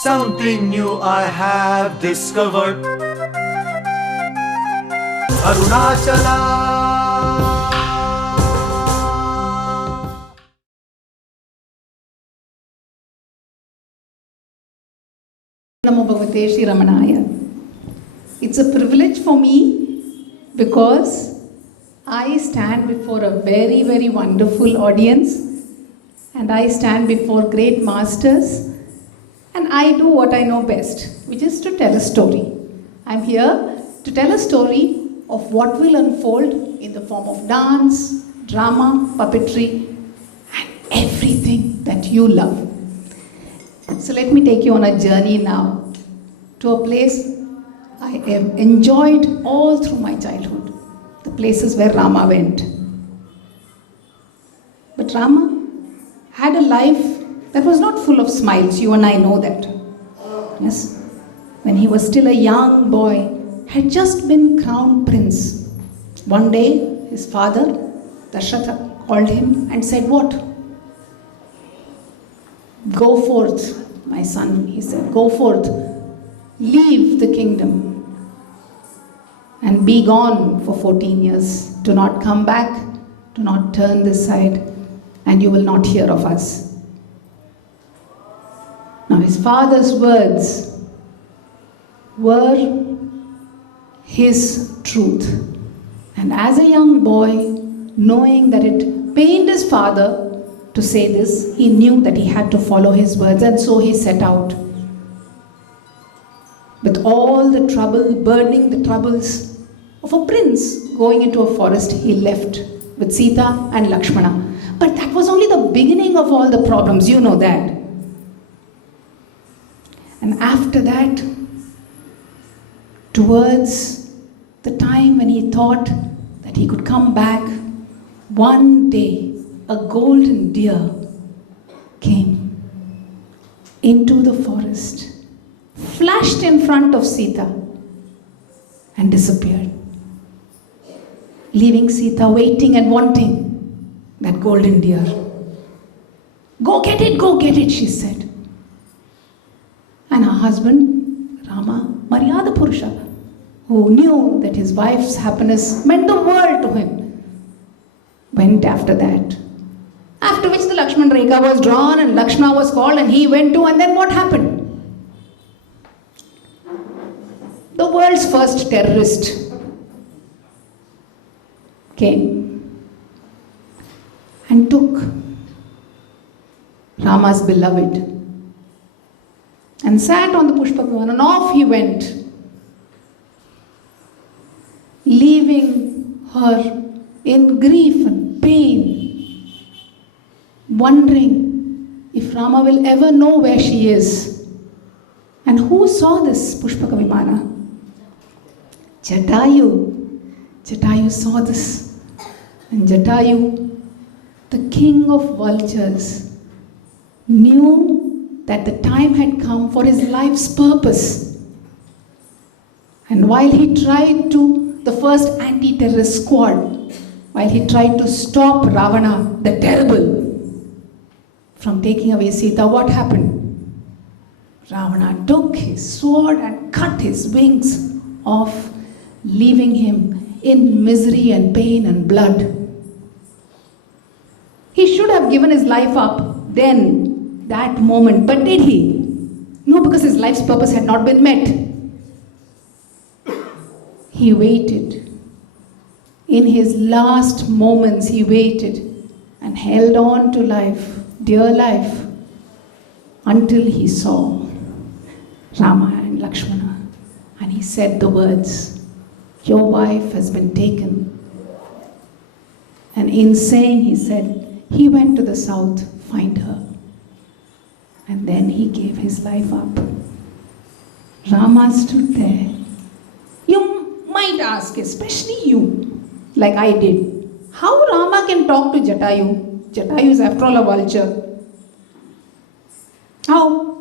Something new I have discovered. Arunachala. Namo Bhagavate Shri Ramanaya. It's a privilege for me because I stand before a very, very wonderful audience and I stand before great masters and I do what I know best, which is to tell a story. I'm here to tell a story of what will unfold in the form of dance, drama, puppetry, and everything that you love. So let me take you on a journey now to a place I have enjoyed all through my childhood, the places where Rama went. But Rama had a life that was not full of smiles, you and I know that. Yes, when he was still a young boy, had just been crowned prince. One day, his father, Dasharatha, called him and said, "What? Go forth, my son," he said, "go forth, leave the kingdom and be gone for 14 years. Do not come back, do not turn this side, and you will not hear of us." Now his father's words were his truth. And as a young boy, knowing that it pained his father to say this, he knew that he had to follow his words, and so he set out. With all the trouble, burdening the troubles of a prince going into a forest, he left with Sita and Lakshmana. But that was only the beginning of all the problems, you know that. And after that, towards the time when he thought that he could come back, one day a golden deer came into the forest, flashed in front of Sita and disappeared, leaving Sita waiting and wanting that golden deer. Go get it, she said. And her husband, Rama, Maryada Purusha, who knew that his wife's happiness meant the world to him, went after that. After which the Lakshman Rekha was drawn and Lakshmana was called and he went too, and then what happened? The world's first terrorist came and took Rama's beloved and sat on the Pushpakavan, and off he went, leaving her in grief and pain, wondering if Rama will ever know where she is. And who saw this Pushpaka Vimana? Jatayu. Jatayu saw this. And Jatayu, the king of vultures, knew that the time had come for his life's purpose. And while he tried to, the first anti-terrorist squad, while he tried to stop Ravana, the terrible, from taking away Sita, what happened? Ravana took his sword and cut his wings off, leaving him in misery and pain and blood. He should have given his life up then, that moment, but did he? No, because his life's purpose had not been met. He waited. In his last moments, he waited and held on to life, dear life, until he saw Rama and Lakshmana. And he said the words, "Your wife has been taken." And in saying, he said, he went to the south, find her. And then he gave his life up. Rama stood there. You might ask, especially you, like I did, how Rama can talk to Jatayu? Jatayu is after all a vulture. How?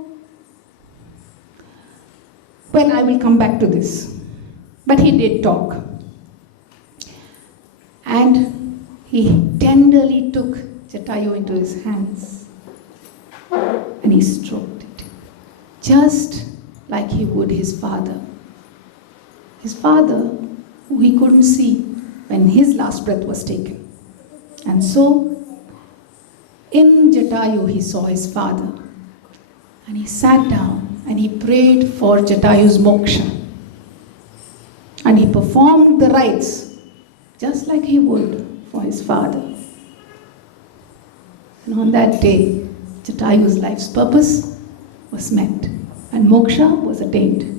Well, I will come back to this. But he did talk. And he tenderly took Jatayu into his hands and he stroked it just like he would his father. His father, who he couldn't see when his last breath was taken. And so, in Jatayu, he saw his father. And he sat down and he prayed for Jatayu's moksha. And he performed the rites just like he would for his father. And on that day, Jatayu's life's purpose was met and moksha was attained.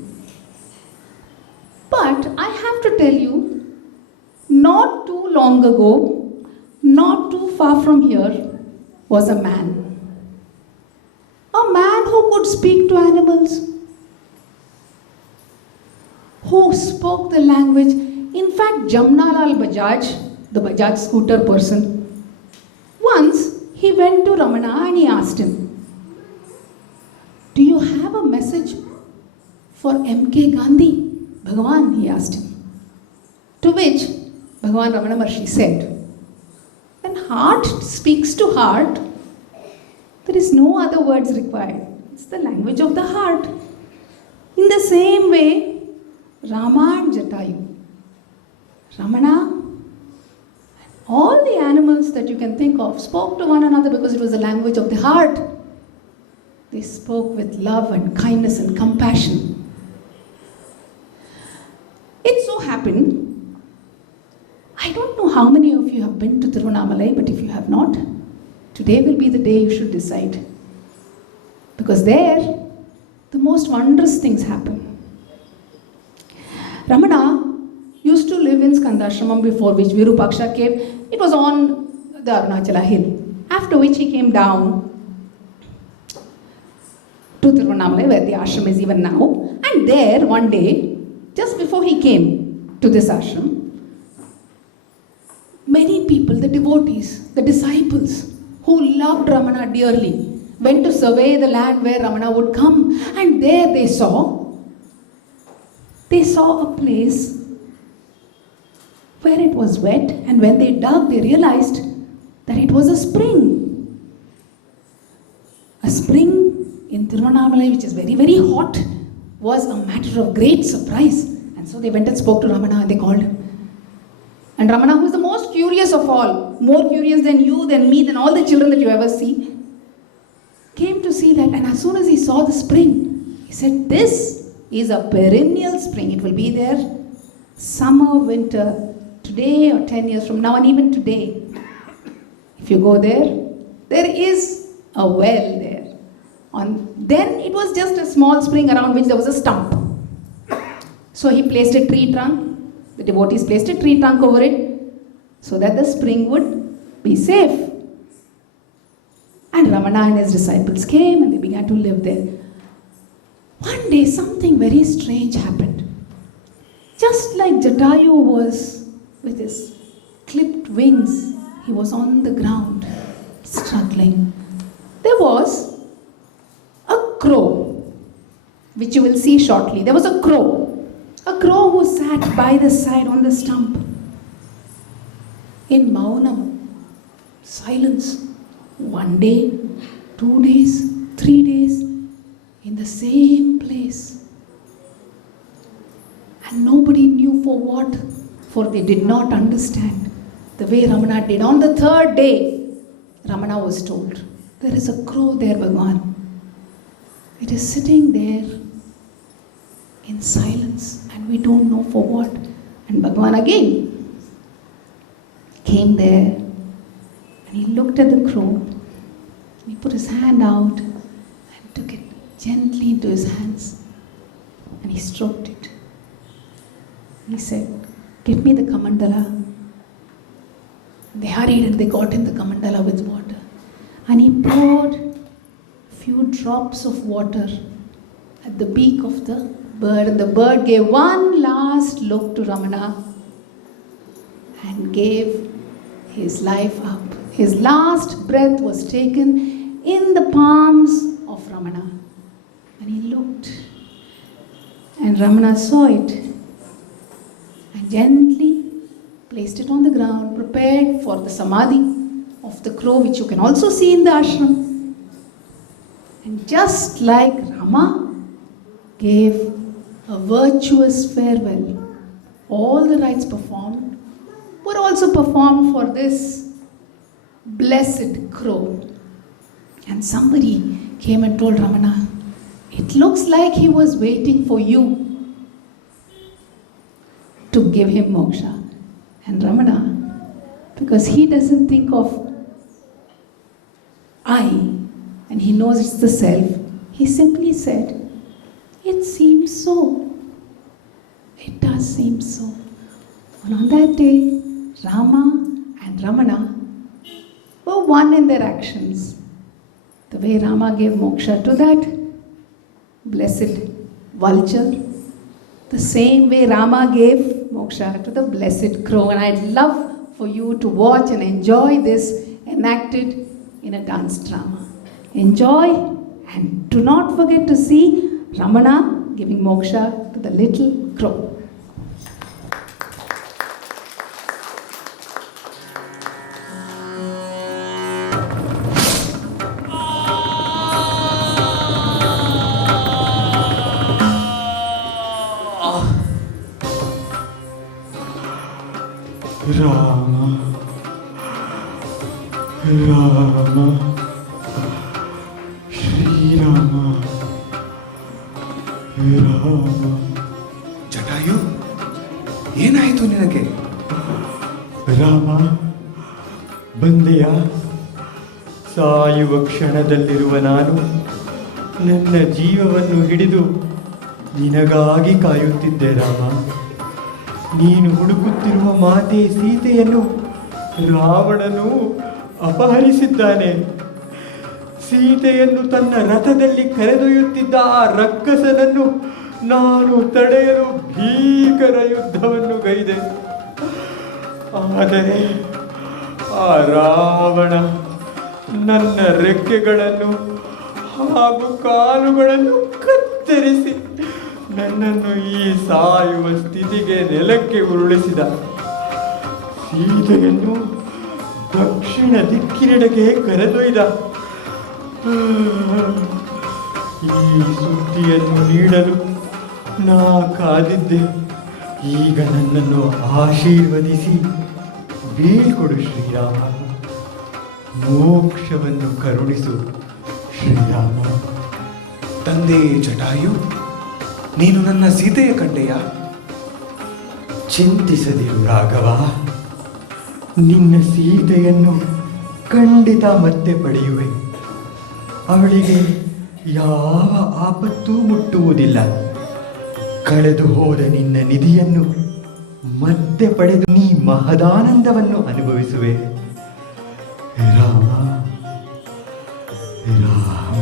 But I have to tell you, not too long ago, not too far from here, was a man. A man who could speak to animals, who spoke the language. In fact, Jamnalal Bajaj, the Bajaj scooter person, once he went to Ramana and he asked him, "Do you have a message for M.K. Gandhi?" Bhagavan, he asked him. To which Bhagavan Ramana Maharshi said, "When heart speaks to heart, there is no other words required. It's the language of the heart." In the same way, Rama and Jatayu, Ramana, all the animals that you can think of spoke to one another because it was the language of the heart. They spoke with love and kindness and compassion. It so happened, I don't know how many of you have been to Tiruvannamalai, but if you have not, today will be the day you should decide. Because there, the most wondrous things happen. Ramana used to live in Skandashramam, before which Virupaksha cave. It was on the Arunachala hill. After which he came down to Tiruvannamalai, where the ashram is even now. And there, one day, just before he came to this ashram, many people, the devotees, the disciples, who loved Ramana dearly, went to survey the land where Ramana would come. And there they saw a place where it was wet, and when they dug, they realized that it was a spring. A spring in Tiruvannamalai, which is very, very hot, was a matter of great surprise. And so they went and spoke to Ramana and they called him. And Ramana, who is the most curious of all, more curious than you, than me, than all the children that you ever see, came to see that. And as soon as he saw the spring, he said, "This is a perennial spring. It will be there summer, winter, today or 10 years from now, and even today. If you go there, there is a well there." Then it was just a small spring around which there was a stump. So he placed a tree trunk. The devotees placed a tree trunk over it so that the spring would be safe. And Ramana and his disciples came and they began to live there. One day something very strange happened. Just like Jatayu was with his clipped wings, he was on the ground, struggling. There was a crow, which you will see shortly. There was a crow who sat by the side on the stump. In Maunam, silence. 1 day, 2 days, 3 days, in the same place. And nobody knew for what, for they did not understand. The way Ramana did. On the 3rd day, Ramana was told, "There is a crow there, Bhagavan. It is sitting there in silence and we don't know for what." And Bhagavan again came there and he looked at the crow and he put his hand out and took it gently into his hands and he stroked it. And he said, "Give me the kamandala." They hurried and they got him the kamandala with water. And he poured a few drops of water at the beak of the bird. And the bird gave one last look to Ramana and gave his life up. His last breath was taken in the palms of Ramana. And he looked. And Ramana saw it and gently placed it on the ground, prepared for the samadhi of the crow, which you can also see in the ashram. And just like Rama gave a virtuous farewell. All the rites performed were also performed for this blessed crow. And somebody came and told Ramana, it looks like he was waiting for you to give him moksha. And Ramana, because he doesn't think of I and he knows it's the self, he simply said, it seems so. It does seem so. And on that day, Rama and Ramana were one in their actions. The way Rama gave moksha to that blessed vulture, the same way Rama gave moksha to the blessed crow. And I'd love for you to watch and enjoy this enacted in a dance drama. Enjoy and do not forget to see Ramana giving moksha to the little crow. Rama, Rama, Shri Rama, Rama. Jatayu, ಏನಾಯಿತು ನಿನಗೆ? ರಾಮ, ಬಂದೆಯ? ಸಾಯುವ ಕ್ಷಣದಲ್ಲಿರುವ ನಾನು ನನ್ನ ಜೀವವನ್ನು ಹಿಡಿದು ನಿನಗಾಗಿ ಕಾಯುತ್ತಿದ್ದೆ ರಾಮ. ನೀನು ಹುಡುಕುತ್ತಿರುವ ಮಾತೆ ಸೀತೆಯನ್ನು ರಾವಣನು ಅಪಹರಿಸಿದ್ದಾನೆ. ಸೀತೆಯನ್ನು ತನ್ನ ರಥದಲ್ಲಿ ಕರೆದೊಯ್ಯುತ್ತಿದ್ದ ಆ ರಕ್ಕಸನನ್ನು ನಾನು ತಡೆಯಲು ಭೀಕರ ಯುದ್ಧವನ್ನು ಗೈದೆ. ಆದರೆ ಆ ರಾವಣ ನನ್ನ ರೆಕ್ಕೆಗಳನ್ನು ಹಾಗೂ ಕಾಲುಗಳನ್ನು ಕತ್ತರಿಸಿ ನನ್ನನ್ನು ಈ ಸಾಯುವ ಸ್ಥಿತಿಗೆ ನೆಲಕ್ಕೆ ಉರುಳಿಸಿದ. ಸೀತೆಯನ್ನು ದಕ್ಷಿಣ ದಿಕ್ಕಿನೆಡೆಗೆ ಕರೆದೊಯ್ದ. ಈ ಸುದ್ದಿಯನ್ನು ನೀಡಲು ನಾ ಕಾದಿದ್ದೆ. ಈಗ ನನ್ನನ್ನು ಆಶೀರ್ವದಿಸಿ ಬೀಳ್ಕೊಡು ಶ್ರೀರಾಮ. ಮೋಕ್ಷವನ್ನು ಕರುಣಿಸು ಶ್ರೀರಾಮ. ತಂದೆ ಜಟಾಯು, ನೀನು ನನ್ನ ಸೀತೆಯ ಕಂಡೆಯ? ಚಿಂತಿಸದಿರು ರಾಘವ, ನಿನ್ನ ಸೀತೆಯನ್ನು ಖಂಡಿತ ಮತ್ತೆ ಪಡೆಯುವೆ. ಅವಳಿಗೆ ಯಾವ ಆಪತ್ತೂ ಮುಟ್ಟುವುದಿಲ್ಲ. ಕಳೆದು ಹೋದ ನಿನ್ನ ನಿಧಿಯನ್ನು ಮತ್ತೆ ಪಡೆದು ನೀ ಮಹದಾನಂದವನ್ನು ಅನುಭವಿಸುವೆ. ರಾಮ, ರಾಮ,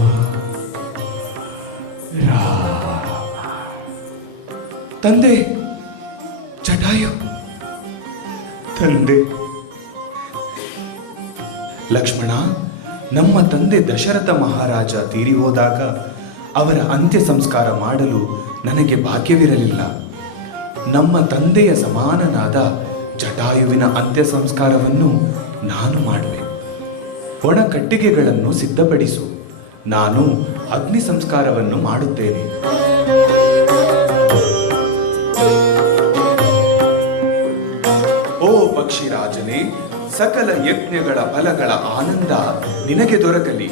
ರಾಮ. ತಂದೆ ಜಟಾಯು, ತಂದೆ ಲಕ್ಷ್ಮಣ, ನಮ್ಮ ತಂದೆ ದಶರಥ ಮಹಾರಾಜ ತೀರಿ ಹೋದಾಗ ಅವರ ಅಂತ್ಯ ಸಂಸ್ಕಾರ ಮಾಡಲು ನನಗೆ ಭಾಗ್ಯವಿರಲಿಲ್ಲ. ನಮ್ಮ ತಂದೆಯ ಸಮಾನನಾದ ಜಟಾಯುವಿನ ಅಂತ್ಯ ಸಂಸ್ಕಾರವನ್ನು ನಾನು ಮಾಡುವೆ. ಒಣ ಕಟ್ಟಿಗೆಗಳನ್ನು ಸಿದ್ಧಪಡಿಸು, ನಾನು ಅಗ್ನಿ ಸಂಸ್ಕಾರವನ್ನು ಮಾಡುತ್ತೇನೆ. ಓ ಪಕ್ಷಿರಾಜನೇ, ಸಕಲ ಯಜ್ಞಗಳ ಫಲಗಳ ಆನಂದ ನಿನಗೆ ದೊರಕಲಿ.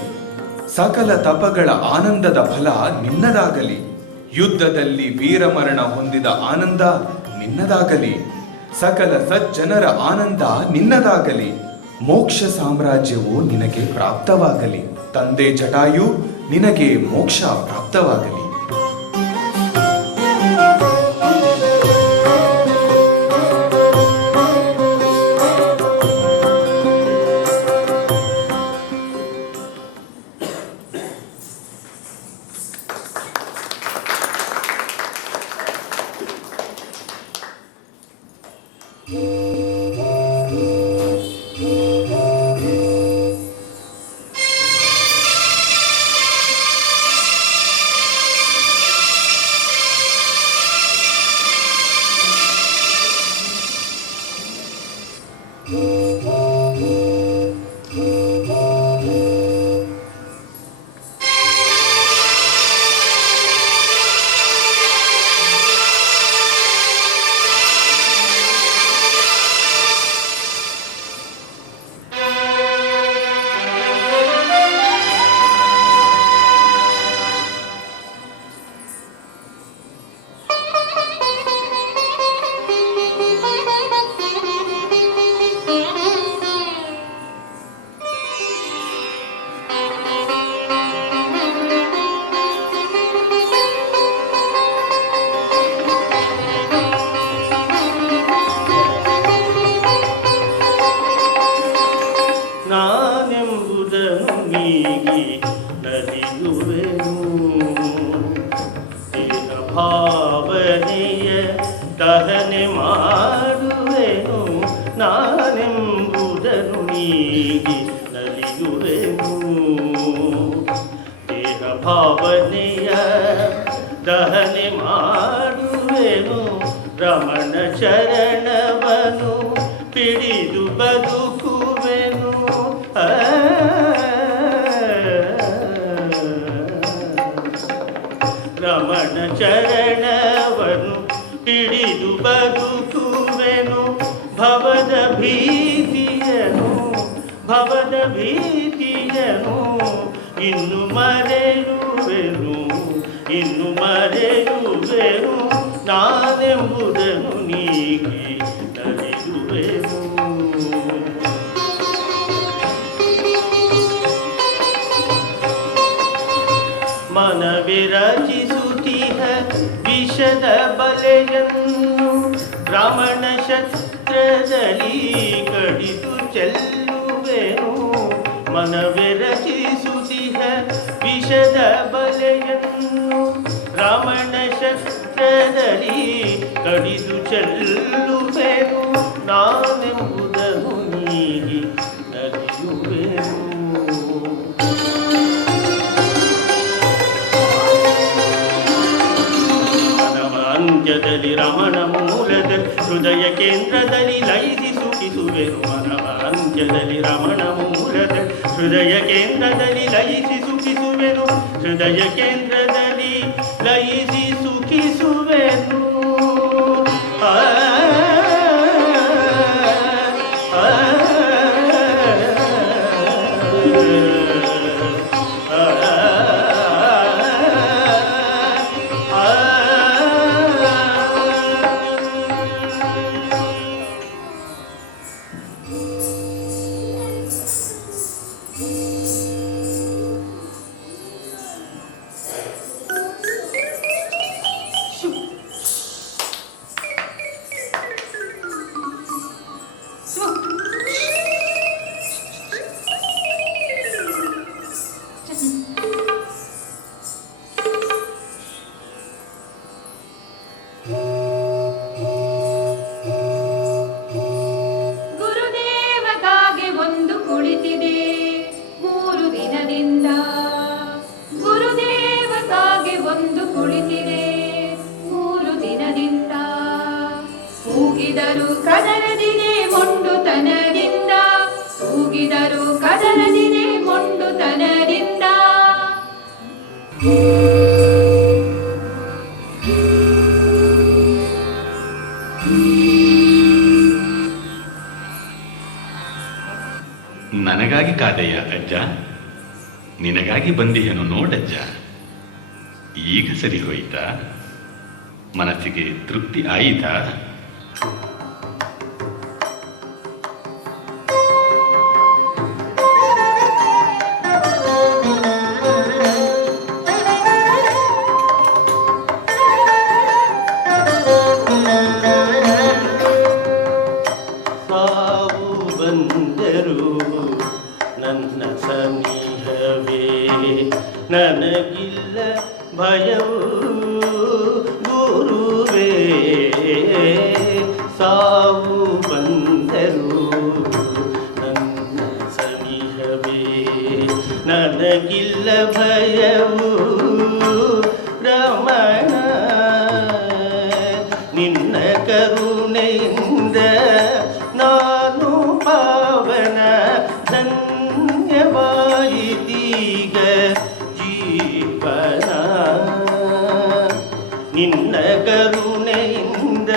ಸಕಲ ತಪಗಳ ಆನಂದದ ಫಲ ನಿನ್ನದಾಗಲಿ. ಯುದ್ಧದಲ್ಲಿ ವೀರಮರಣ ಹೊಂದಿದ ಆನಂದ ನಿನ್ನದಾಗಲಿ. ಸಕಲ ಸಜ್ಜನರ ಆನಂದ ನಿನ್ನದಾಗಲಿ. ಮೋಕ್ಷ ಸಾಮ್ರಾಜ್ಯವು ನಿನಗೆ ಪ್ರಾಪ್ತವಾಗಲಿ. ತಂದೆ ಜಟಾಯು, ನಿನಗೆ ಮೋಕ್ಷ ಪ್ರಾಪ್ತವಾಗಲಿ. ಭಾವನೆಯ ದಹನೆ ಮಾಡುವೆನು, ನಾನೆಂಬುದನ್ನು ನೀಗಿ ನಲಿಯುವೆನು. ದೇಹ ಭಾವನೆಯ ದಹನೆ ಮಾಡುವೆನು, ರಮಣ ಚರಣವನು ಪಿಡಿದು ಬದುಕುವೆನು. ರಮಣ ಚರಣವನು ಹಿಡಿದು ಬದುಕುವೆನು. ಭವದ ಭೀತಿಯನು ಇನ್ನು ಮರೆಯುವೆನು, ನಾನೆಂಬುದನ್ನು ನೀಗಿ ನಲಿಯುವೆನು. ಮನವಿರಚಿಸುತ್ತಿಹ ವಿಷದ ಬಲೆಯನ್ನು ರಮಣ ಶಸ್ತ್ರದಲ್ಲಿ ಕಡಿದು ಚೆಲ್ಲುವೆನು. ಮನವಿರಚಿಸುತ್ತಿಹ ವಿಷದ ಬಲೆಯನ್ನು ರಮಣ ಶಸ್ತ್ರದಲ್ಲಿ ಕಡಿದು ಚೆಲ್ಲುವೆನು, ನಾನೆಂಬುದನ್ನು ನೀಗಿ ನಲಿಯುವೆನು. ಅಂತ್ಯದಲ್ಲಿ ರಮಣ ಮೂಲದಲ್ಲಿ ಹೃದಯ ಕೇಂದ್ರದಲ್ಲಿ ಲಯಿಸಿ ಸುಖಿಸುವೆನು. ಮನವ ಅಂತ್ಯದಲ್ಲಿ ರಮಣ ಮೂಲದಲ್ಲಿ ಹೃದಯ ಕೇಂದ್ರದಲ್ಲಿ ಲಯಿಸಿ ಸುಖಿಸುವೆನು. ಹೃದಯ ಕೇಂದ್ರದಲ್ಲಿ ಲಯಿಸಿ ಸುಖಿಸುವೆನು. ಗುರುದೇವಗಾಗಿ ಒಂದು ಕುಳಿತಿದೆ 3 ದಿನದಿಂದ. ಗುರುದೇವಗಾಗಿ ಒಂದು ಕುಳಿತಿದೆ 3 ದಿನದಿಂದ. ಕೂಗಿದರು ಕದರದಿದೆ ಮೊಂಡುತನದಿಂದ, ಕೂಗಿದರು ಕದರದಿದೆ ಮೊಂಡುತನದಿಂದ. ನನಗಾಗಿ ಕಾದೆಯ ಅಜ್ಜ, ನಿನಗಾಗಿ ಬಂದಿಯೇನು ನೋಡಜ್ಜ. ಈಗ ಸರಿ ಹೋಯಿತಾ? ಮನಸ್ಸಿಗೆ ತೃಪ್ತಿ ಆಯಿತಾ? ಸಾವು ಬಂದರು ನನ್ನ ಸನಿಹವೇ, ನನಗಿಲ್ಲ ಭಯವು ಗುರುವೇ. ಸಾವು ಬಂದರು ನನ್ನ ಸನಿಹವೇ, ನನಗಿಲ್ಲ ಭಯವು ರಮಣ. ನಿನ್ನ ಕರುಣೆಯಿಂದ ನಾನು ಪಾವನ, ಧನ್ಯವಾಯಿತೀಗ ಜೀವನ. ನಿನ್ನ ಕರುಣೆಯಿಂದ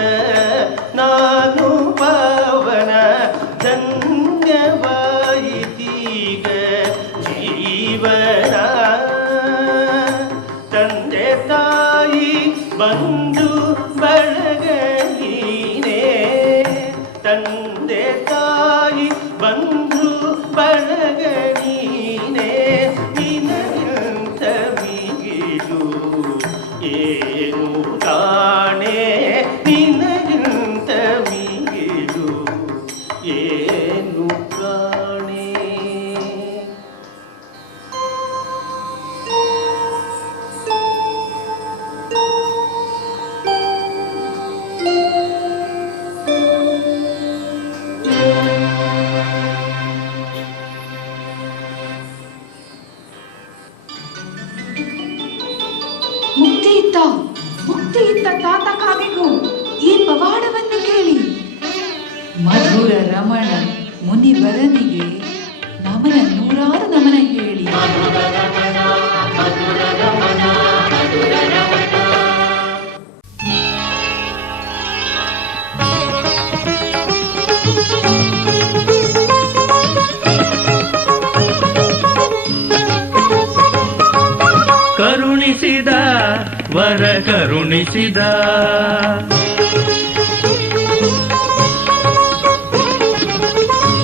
ನಾನು ಪಾವನ, ಧನ್ಯವಾಯಿತೀಗ ಜೀವನ. ತಂದೆ ತಾಯಿ ಬಂಧು ಬಳಗ ನೀನೇ, ತಂದೆ ತಾಯಿ ಬಂಧು ಬಳಗ ನೀನೇ. ನಿನಗಿಂತ ಮಿಗಿಲು ಏನು ಕಾಣೆ, ನಿನಗಿಂತ ಮಿಗಿಲು ಏನು ಕಾಣೆ. ಇತ್ತ ಮುಕ್ತಿ ಇತ್ತ ತಾತ ಕಾಗೆಗೂ ಈ ಪವಾಡವನ್ನು ಕೇಳಿ. ಮಧುರ ರಮಣ ಮುನಿವರನಿಗೆ ನಮನ ನೂರಾರು ನಮನ ಹೇಳಿ. ಕರುಣಿಸಿದ ವರ ಕರುಣಿಸಿದ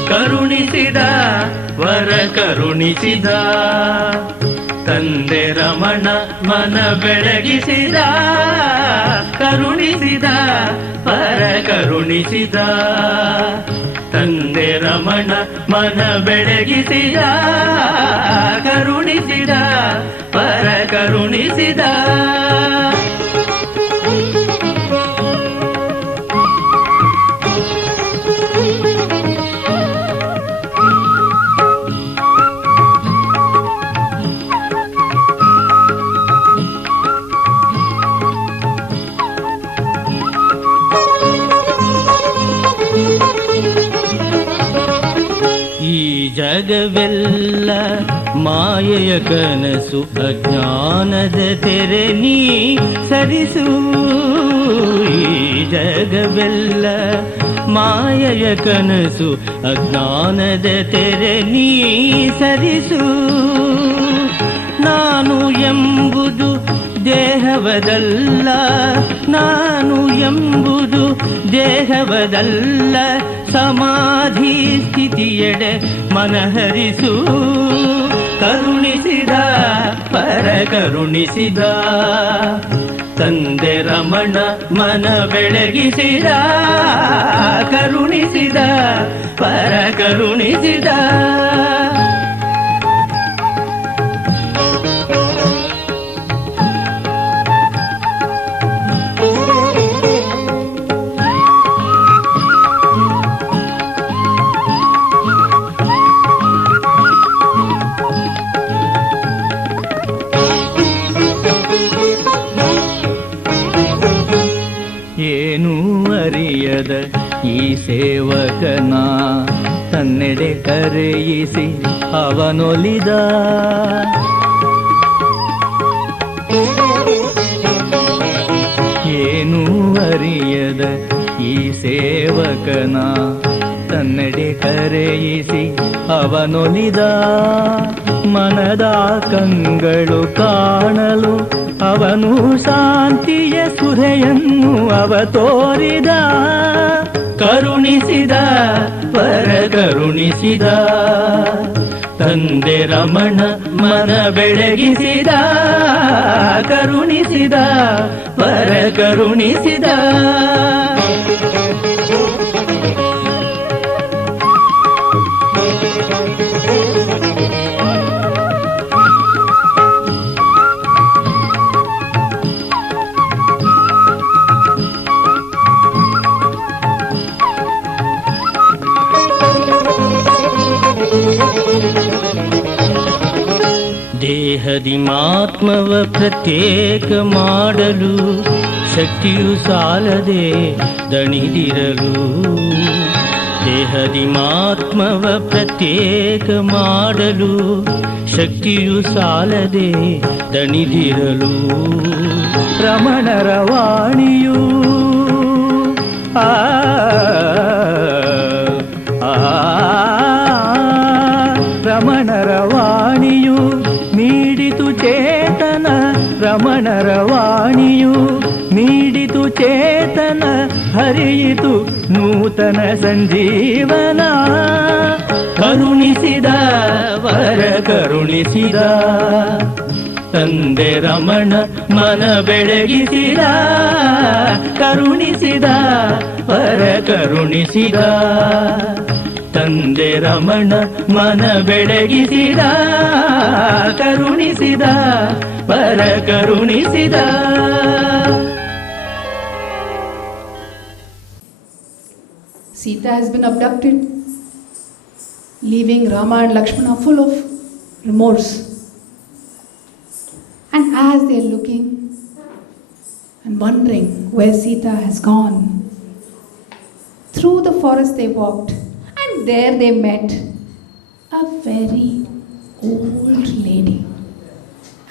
ಕರುಣಿಸಿದ ವರ ಕರುಣಿಸಿದ ತಂದೆ ರಮಣ ಮನ ಬೆಳಗಿಸಿದ ಕರುಣಿಸಿದ ವರ ಕರುಣಿಸಿದ ತಂದೆ ರಮಣ ಮನ ಬೆಳಗಿಸಿದ ಕರುಣಿಸಿದ ವರ ಕರುಣಿಸಿದ. ಜಗವೆಲ್ಲ ಮಾಯೆಯ ಕನಸು ಅಜ್ಞಾನದ ತೆರೆ ನೀ ಸರಿಸು. ಈ ಜಗವೆಲ್ಲ ಮಾಯೆಯ ಕನಸು ಅಜ್ಞಾನದ ತೆರೆ ನೀ ಸರಿಸು. ನಾನು ಎಂಬುದು ದೇಹವದಲ್ಲ, ನಾನು ಎಂಬುದು ದೇಹವದಲ್ಲ, ಸಮಾಧಿ ಸ್ಥಿತಿಯೆಡೆ ಮನಹರಿಸು. ಕರುಣಿಸಿದ ಪರ ಕರುಣಿಸಿದ ತಂದೆ ರಮಣ ಮನ ಬೆಳಗಿಸಿದ ಕರುಣಿಸಿದ ಪರ ಕರುಣಿಸಿದ. ಏನೂ ಅರಿಯದ ಈ ಸೇವಕನ ತನ್ನೆಡೆ ಕರೆಯಿಸಿ ಅವನೊಲಿದ. ಏನೂ ಅರಿಯದ ಈ ಸೇವಕನ ತನ್ನೆಡೆ ಕರೆಯಿಸಿ ಅವನೊಲಿದ. ಮನದ ಕಂಗಳು ಕಾಣಲು ಅವನು ಶಾಂತಿಯ ಸುಧೆಯನ್ನು ಅವ ತೋರಿದ. ಕರುಣಿಸಿದ ವರ ಕರುಣಿಸಿದ ತಂದೆ ರಮಣ ಮನ ಬೆಳಗಿಸಿದ ಕರುಣಿಸಿದ ವರ ಕರುಣಿಸಿದ. ದೇಹದಿ ಮಾತ್ಮವ ಪ್ರತ್ಯೇಕ ಮಾಡಲು ಶಕ್ತಿಯು ಸಾಲದೆ ದಣಿದಿರಲು. ದೇಹದಿ ಮಾತ್ಮವ ಪ್ರತ್ಯೇಕ ಮಾಡಲು ಶಕ್ತಿಯು ಸಾಲದೆ ದಣಿದಿರಲು. ರಮಣರ ವಾಣಿಯು ಆ ರಮಣರ ವಾಣಿಯು ನೀಡಿತು ಚೇತನ. ರಮಣರ ವಾಣಿಯು ನೀಡಿತು ಚೇತನ, ಹರಿಯಿತು ನೂತನ ಸಂಜೀವನ. ಕರುಣಿಸಿದ ವರ ಕರುಣಿಸಿದ ತಂದೆ ರಮಣ ಮನ ಬೆಳಗಿಸಿದ ಕರುಣಿಸಿದ ವರ ಕರುಣಿಸಿದ ತಂದೆ ರಮಣ ಮನ ಬೆಳಗಿಸಿದ ಕರುಣಿಸಿದ ವರ ಕರುಣಿಸಿದ. Sita has been abducted, leaving Rama and Lakshmana full of remorse. And as they are looking, and wondering where Sita has gone. Through the forest they walked, and there they met a very old lady.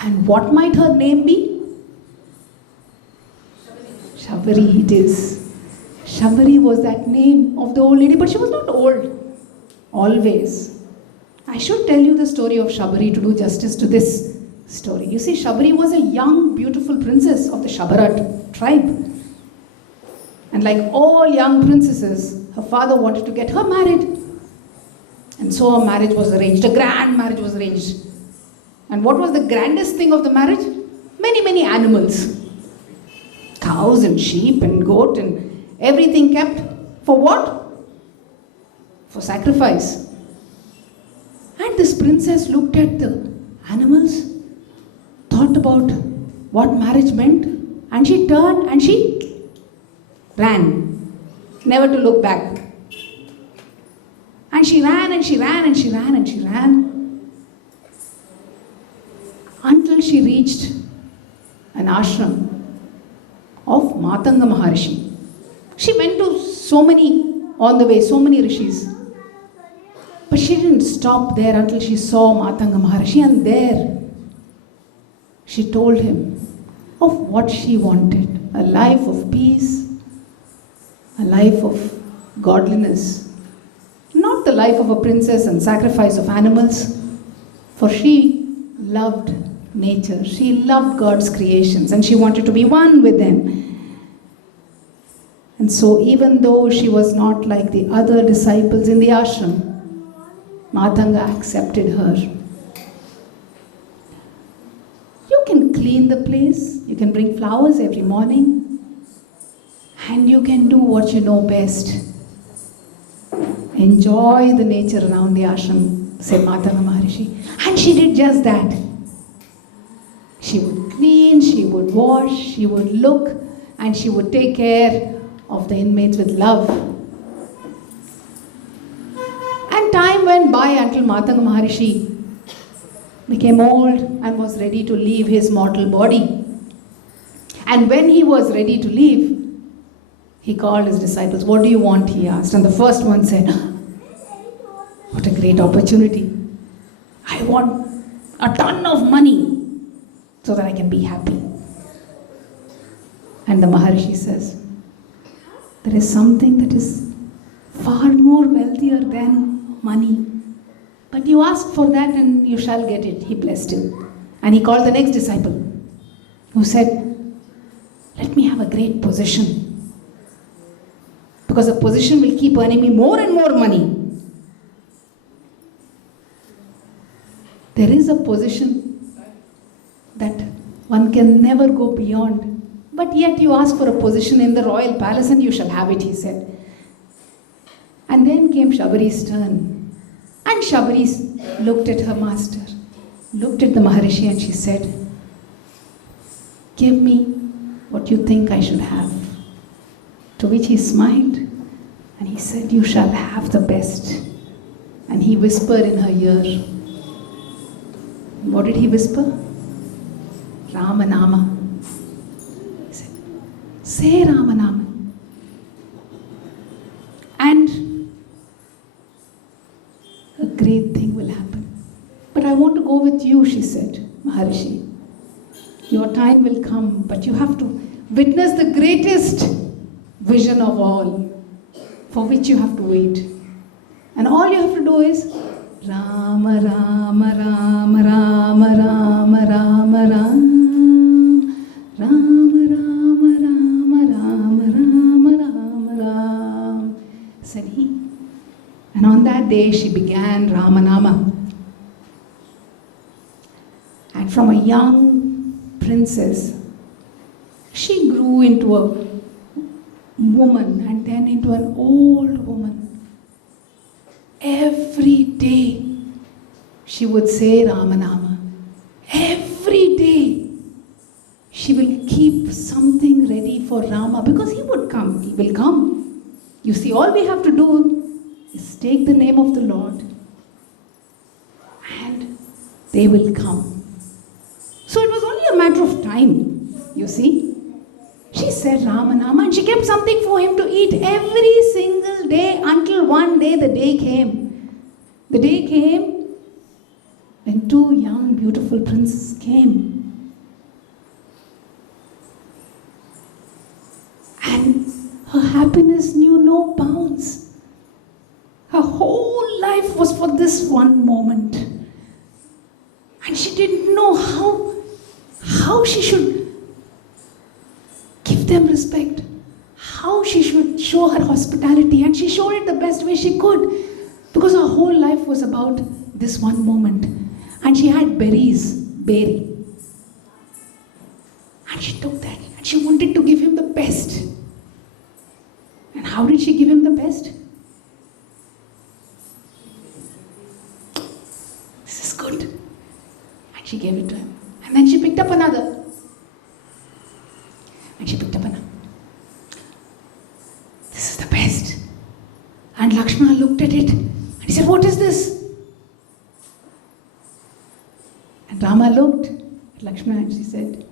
And what might her name be? Shabari it is. Shabari was that name of the old lady, but she was not old. Always. I should tell you the story of Shabari to do justice to this story. You see, Shabari was a young, beautiful princess of the Shabara tribe. And like all young princesses, her father wanted to get her married. And so a marriage was arranged, a grand marriage was arranged. And what was the grandest thing of the marriage? Many, many animals. Cows and sheep and goat and everything kept. For what? For sacrifice. And this princess looked at the animals, thought about what marriage meant, and she turned and she ran, never to look back. And she ran and she ran and she ran and she ran until she reached an ashram of Matanga Maharishi. She went to so many on the way, so many rishis. But she didn't stop there until she saw Matanga Maharishi, and there she told him of what she wanted, a life of peace, a life of godliness, not the life of a princess and sacrifice of animals, for she loved nature, she loved God's creations, and she wanted to be one with them. And so even though she was not like the other disciples in the ashram, Matanga accepted her. You can clean the place, you can bring flowers every morning, and you can do what you know best. Enjoy the nature around the ashram, said Matanga Maharishi. And she did just that. She would clean, she would wash, she would look, and she would take care of the inmates with love. And time went by until Matanga Maharishi became old and was ready to leave his mortal body. And when he was ready to leave, he called his disciples. What do you want? He asked. And the first one said, what a great opportunity. I want a ton of money so that I can be happy. And the Maharishi says, there is something that is far more wealthier than money. But you ask for that and you shall get it. He blessed him. And he called the next disciple who said, let me have a great position. Because a position will keep earning me more and more money. There is a position that one can never go beyond. But yet you ask for a position in the royal palace and you shall have it, he said. And then came Shabari's turn. And Shabari looked at her master, looked at the Maharishi, and she said, give me what you think I should have. To which he smiled and he said, you shall have the best. And he whispered in her ear. What did he whisper? Rama Nama. He said, say Rama Nama. And a great thing will happen. But I want to go with you, she said, Maharishi. Your time will come, but you have to witness the greatest vision of all, for which you have to wait. And all you have to do is Rama Rama Rama Rama Rama Rama Rama Rama Rama Rama Rama Rama Rama Rama, said he. And on that day she began Ramanama. And from a young princess, she grew into a woman and then into an old woman. Every day she would say Ramanama. Every day she will keep something ready for Rama, because he would come, he will come. You see, all we have to do is take the name of the Lord and they will come. So it was only a matter of time, you see. said Rama, Rama, and she kept something for him to eat every single day until one day the day came. The day came when two young, beautiful princes came. And her happiness knew no bounds. Her whole life was for this one moment. And she didn't know how she should give them respect, how she should show her hospitality, and she showed it the best way she could, because her whole life was about this one moment. And she had berry, and she took that and she wanted to give him the best. And how did she give him the best? This is good. And she gave it to him. And then she picked up another. And she picked up another. This is the best. And Lakshmana looked at it and he said, what is this? And Rama looked at Lakshmana and she said,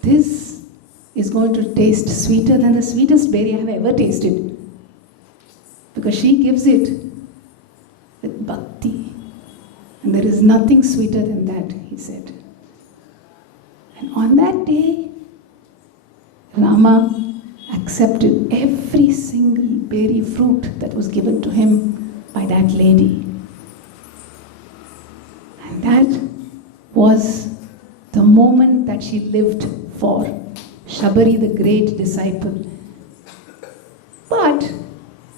this is going to taste sweeter than the sweetest berry I have ever tasted. Because she gives it with bhakti. And there is nothing sweeter than that, he said. And on that day, Rama accepted every single berry fruit that was given to him by that lady. And that was the moment that she lived for. Shabari, the great disciple. But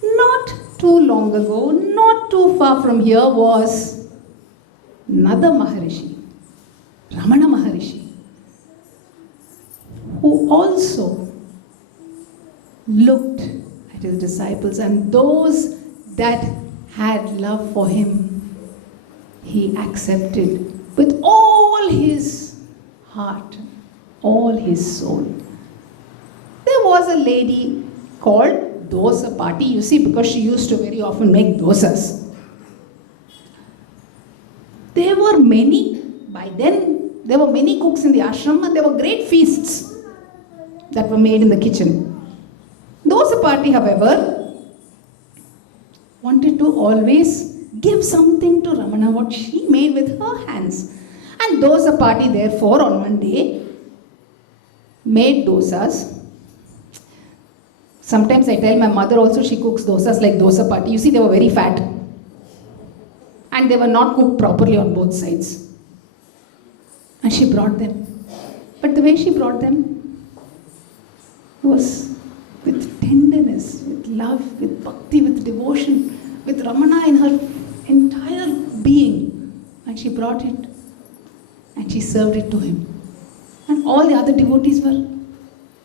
not too long ago, not too far from here, was another Maharishi, Ramana Maharishi, who also looked at his disciples, and those that had love for him, he accepted with all his heart, all his soul. There was a lady called Dosa Party, you see, because she used to very often make dosas. There were many, by then, there were many cooks in the ashram, and there were great feasts that were made in the kitchen. Dosa Party, however, wanted to always give something to Ramana, what she made with her hands. And Dosa Party, therefore, on one day, made dosas. Sometimes I tell my mother also, she cooks dosas like Dosa Party. You see, they were very fat. And they were not cooked properly on both sides. And she brought them. But the way she brought them was with tenderness, with love, with bhakti, with devotion, with Ramana in her entire being. And she brought it and she served it to him. And all the other devotees were,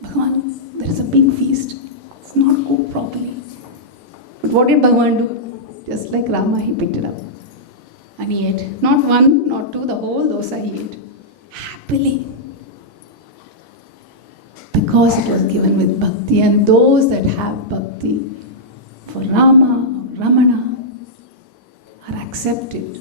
Bhagavan, there is a big feast. It's not cooked properly. But what did Bhagavan do? Just like Rama, he picked it up. And he ate. Not one, not two, the whole dosa he ate. Happily. Because it was given with bhakti. And those that have bhakti for Rama, Ramana, are accepted.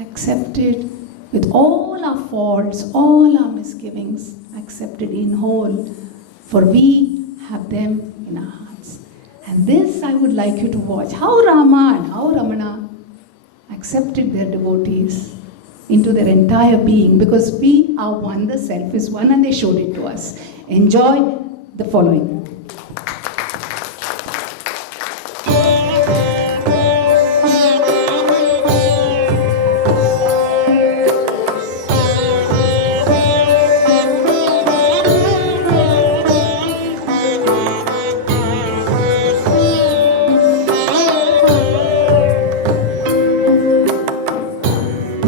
Accepted with all our faults, all our misgivings, accepted in whole. For we have them in our hearts. And this I would like you to watch. How Rama and how Ramana accepted their devotees into their entire being, because we are one, the self is one, and they showed it to us. Enjoy the following.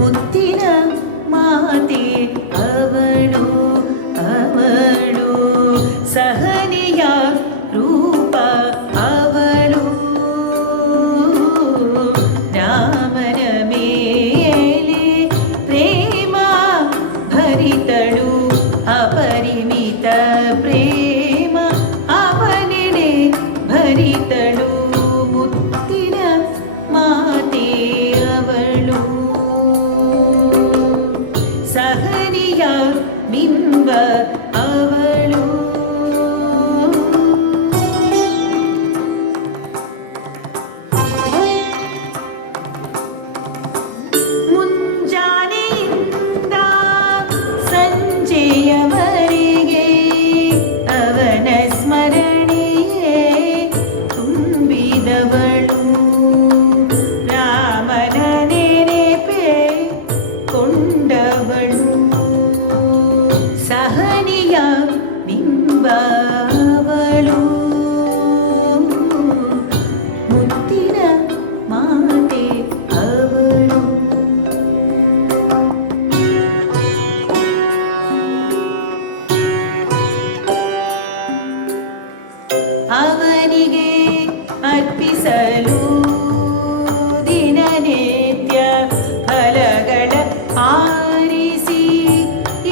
ಮುತ್ತಿನ ಮಾತೆ ಅವಳು ಅವಳು ಸಹನೆಯ ರೂಪ ಅವಳು ರಾಮನ ಮೇಲೆ ಪ್ರೇಮ ಭರಿತಳು ಅಪರಿಮಿತ ಪ್ರೇಮ ಅವನೆಡೆ ಭರಿತಳು ಮುತ್ತಿನ ಮಾತೆ ಅವಳು ಸಹನಿಯ ಬಿಂಬ ಅವಳು ಅವಳು ಮುತ್ತಿನ ಮಾತೆ ಅವಳು. ಅವನಿಗೆ ಅರ್ಪಿಸಲು ದಿನನಿತ್ಯ ಫಲಗಳ ಆರಿಸಿ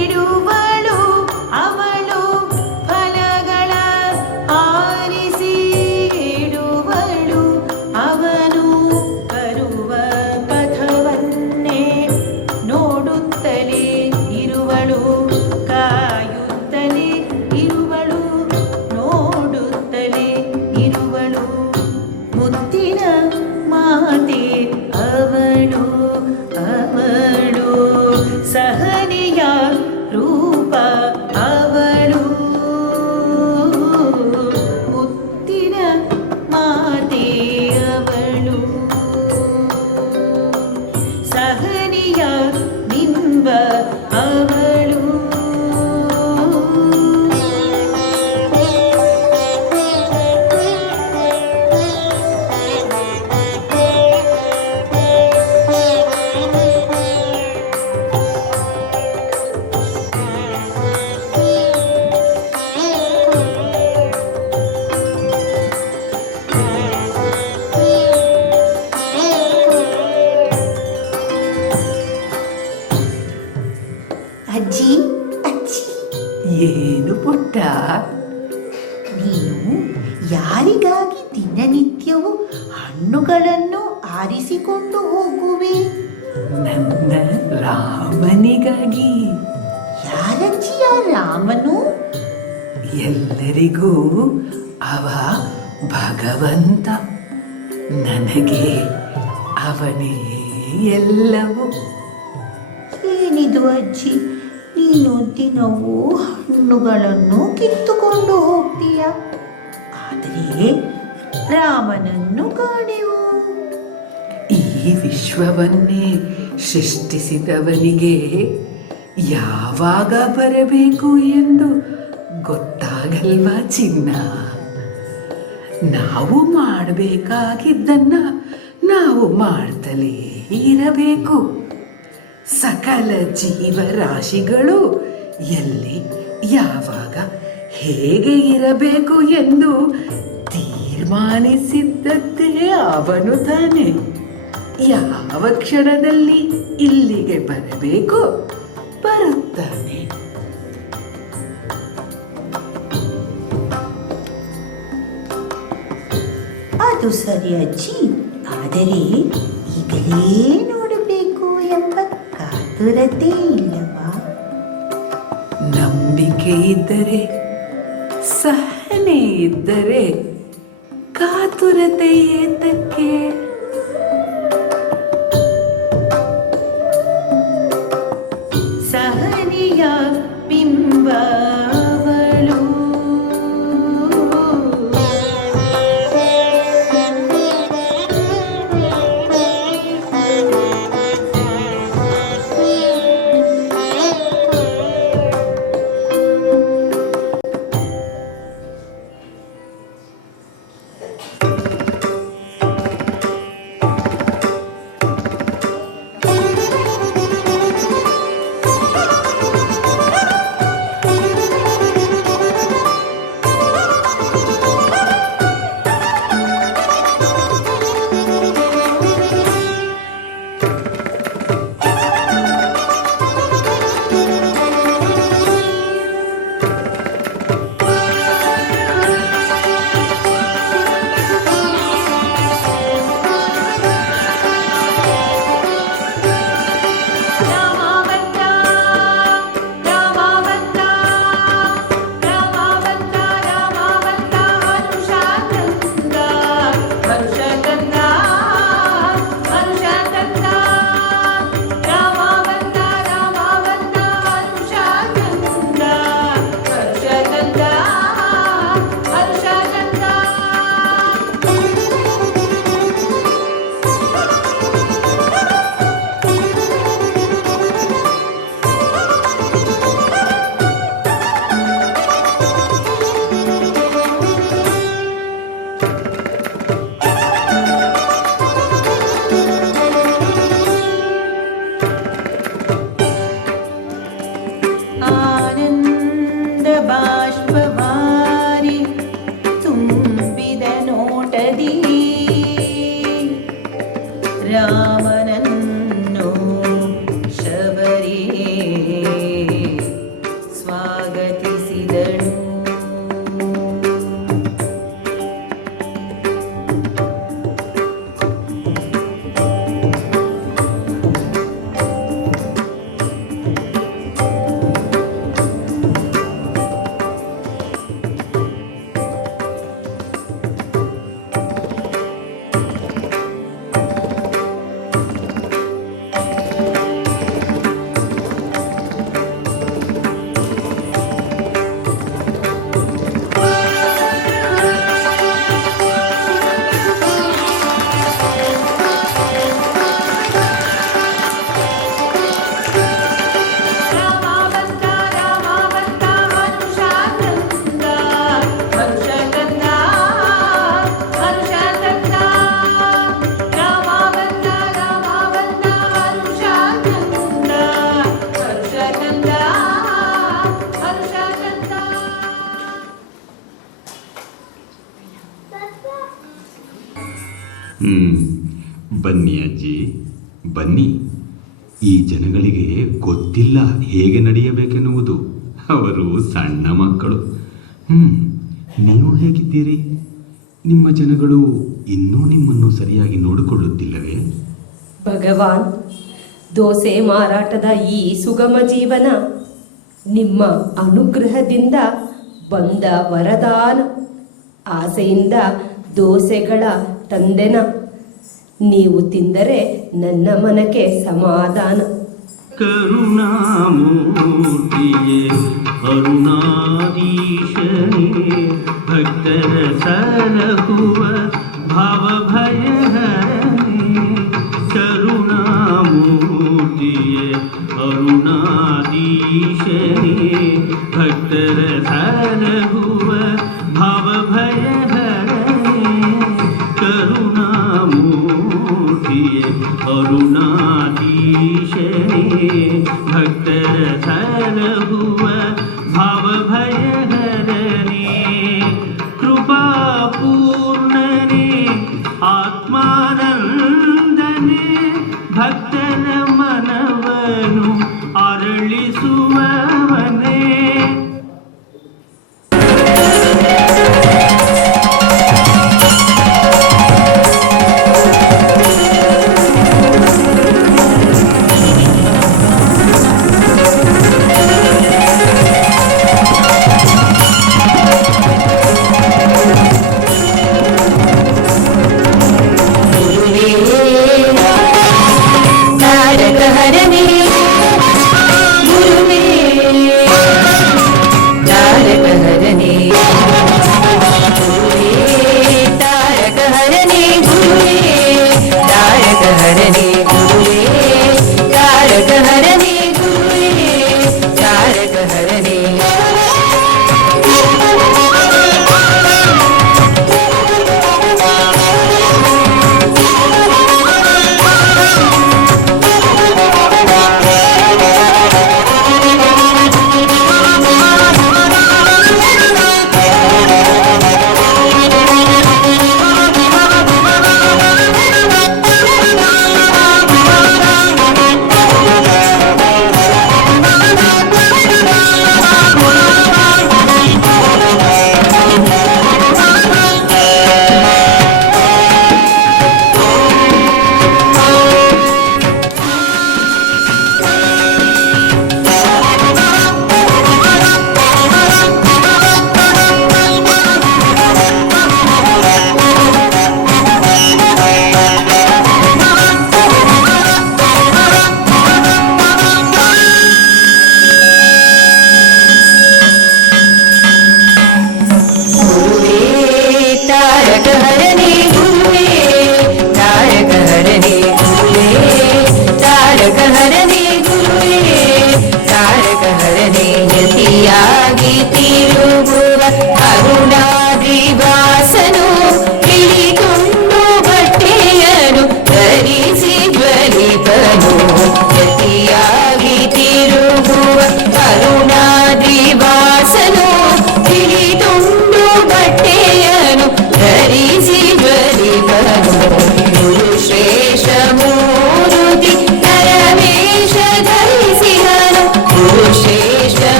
ಇಡುವಳು ಅವಳು, ಫಲಗಳ ಆರಿಸಿ ಇಡುವಳು. ಅವನು ಬರುವ ಪಥವನ್ನೇ ನೋಡುತ್ತಲೇ ಇರುವಳು, ಕಾಯುತ್ತಲೇ ಇರುವಳು, ನೋಡುತ್ತಲೇ ಇರುವಳು. ಮುತ್ತಿನ ಮಾತೆ ಅವಳು ಅವಳು, ಸಹನೆಯ ರೂಪ ಅವಳು. ಮುತ್ತಿನ ಮಾತೆ ಅವಳು, ಸಹನೆಯ ಬಿಂಬ ಅವಳು. ಅಜ್ಜಿ ಅಜ್ಜಿ, ಏನು ಪುಟ್ಟ? ನೀನು ಯಾರಿಗಾಗಿ ದಿನನಿತ್ಯವೂ ಹಣ್ಣುಗಳನ್ನು ಆರಿಸಿಕೊಂಡು ಹೋಗುವೆ? ನನ್ನ ರಾಮನಿಗಾಗಿ. ಯಾರಜ್ಜಿಯ ರಾಮನು? ಎಲ್ಲರಿಗೂ ಅವ ಭಗವಂತ, ನನಗೆ ಅವನೇ ಎಲ್ಲವೂ. ಏನಿದು ಅಜ್ಜಿ, ನೀನು ದಿನವೂ ಹಣ್ಣುಗಳನ್ನು ಕಿತ್ತುಕೊಂಡು ಹೋಗ್ತೀಯ, ಆದರೆ ರಾಮನನ್ನು ಕಾಣೆವು. ಈ ವಿಶ್ವವನ್ನೇ ಸೃಷ್ಟಿಸಿದವನಿಗೆ ಯಾವಾಗ ಬರಬೇಕು ಎಂದು ಗೊತ್ತಾಗಲ್ವಾ ಚಿನ್ನ? ನಾವು ಮಾಡಬೇಕಾಗಿದ್ದನ್ನ ನಾವು ಮಾಡ್ತಲೇ ಇರಬೇಕು. ಸಕಲ ಜೀವರಾಶಿಗಳು ಎಲ್ಲಿ ಯಾವಾಗ ಹೇಗೆ ಇರಬೇಕು ಎಂದು ತೀರ್ಮಾನಿಸಿದ್ದದ್ದೇ ಅವನು ತಾನೆ. ಯಾವ ಕ್ಷಣದಲ್ಲಿ ಇಲ್ಲಿಗೆ ಬರಬೇಕು ಬರುತ್ತಾನೆ. ಅದು ಸರಿ ಅಜ್ಜಿ, ಆದರೆ ಈಗಲೇ ನೋಡಬೇಕು ಎಂಬ ಕಾತುರತೆ ಇಲ್ಲವಾ? ನಂಬಿಕೆ ಇದ್ದರೆ, ಸಹನೆ ಇದ್ದರೆ ಕಾತುರತೆ ಏತಕ್ಕೆ? ಸಹನೆಯ ಬಿಂಬ ಅವಳು. ಬನ್ನಿ ಅಜ್ಜಿ, ಬನ್ನಿ. ಈ ಜನಗಳಿಗೆ ಗೊತ್ತಿಲ್ಲ ಹೇಗೆ ನಡೆಯಬೇಕೆನ್ನುವುದು. ಅವರು ಸಣ್ಣ ಮಕ್ಕಳು. ನೀವು ಹೇಗಿದ್ದೀರಿ? ನಿಮ್ಮ ಜನಗಳು ಇನ್ನೂ ನಿಮ್ಮನ್ನು ಸರಿಯಾಗಿ ನೋಡಿಕೊಳ್ಳುತ್ತಿಲ್ಲವೇ? ಭಗವಾನ್, ದೋಸೆ ಮಾರಾಟದ ಈ ಸುಗಮ ಜೀವನ ನಿಮ್ಮ ಅನುಗ್ರಹದಿಂದ ಬಂದ ವರದಾನ. ಆಸೆಯಿಂದ ದೋಸೆಗಳ ತಂದೆನ. ನೀವು ತಿಂದರೆ ನನ್ನ ಮನಕ್ಕೆ ಸಮಾಧಾನ. ಕರುಣಾಮೂರ್ತಿಯೇ ಅರುಣಾಧೀಶನೇ, ಭಕ್ತರ ಸಲಹುವ ಭಾವಭಯಹರನೇ. ಕರುಣಾಮೂರ್ತಿಯೇ ಅರುಣಾಧೀಶನೇ, ಭಕ್ತರ ಸಲಹುವ ಭಾವಭಯಹರನೇ. ಕರುಣಾಮೂರ್ತಿಯೇ ಅರುಣಾಧೀಶನೇ, ಭಕ್ತರ ಸಲಹುವ ಭಾವಭಯಹರನೇ. ಕೃಪಾಪೂರ್ಣನೇ ಆತ್ಮಾನಂದನೇ, ಭಕ್ತರ ಮನವನು ಅರಳಿಸುವವನೇ.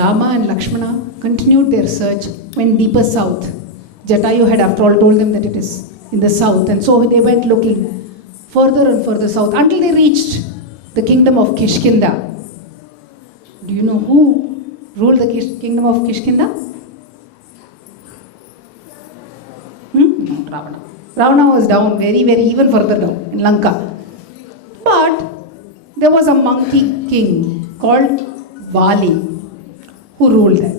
Rama and Lakshmana continued their search went deeper south. Jatayu had after all told them that it is in the south, and so they went looking further and further south until they reached the kingdom of Kishkinda. Do you know who ruled the kingdom of Kishkinda? Ravana. Ravana was down very, very even further down in Lanka. But there was a monkey king called Vali who ruled that.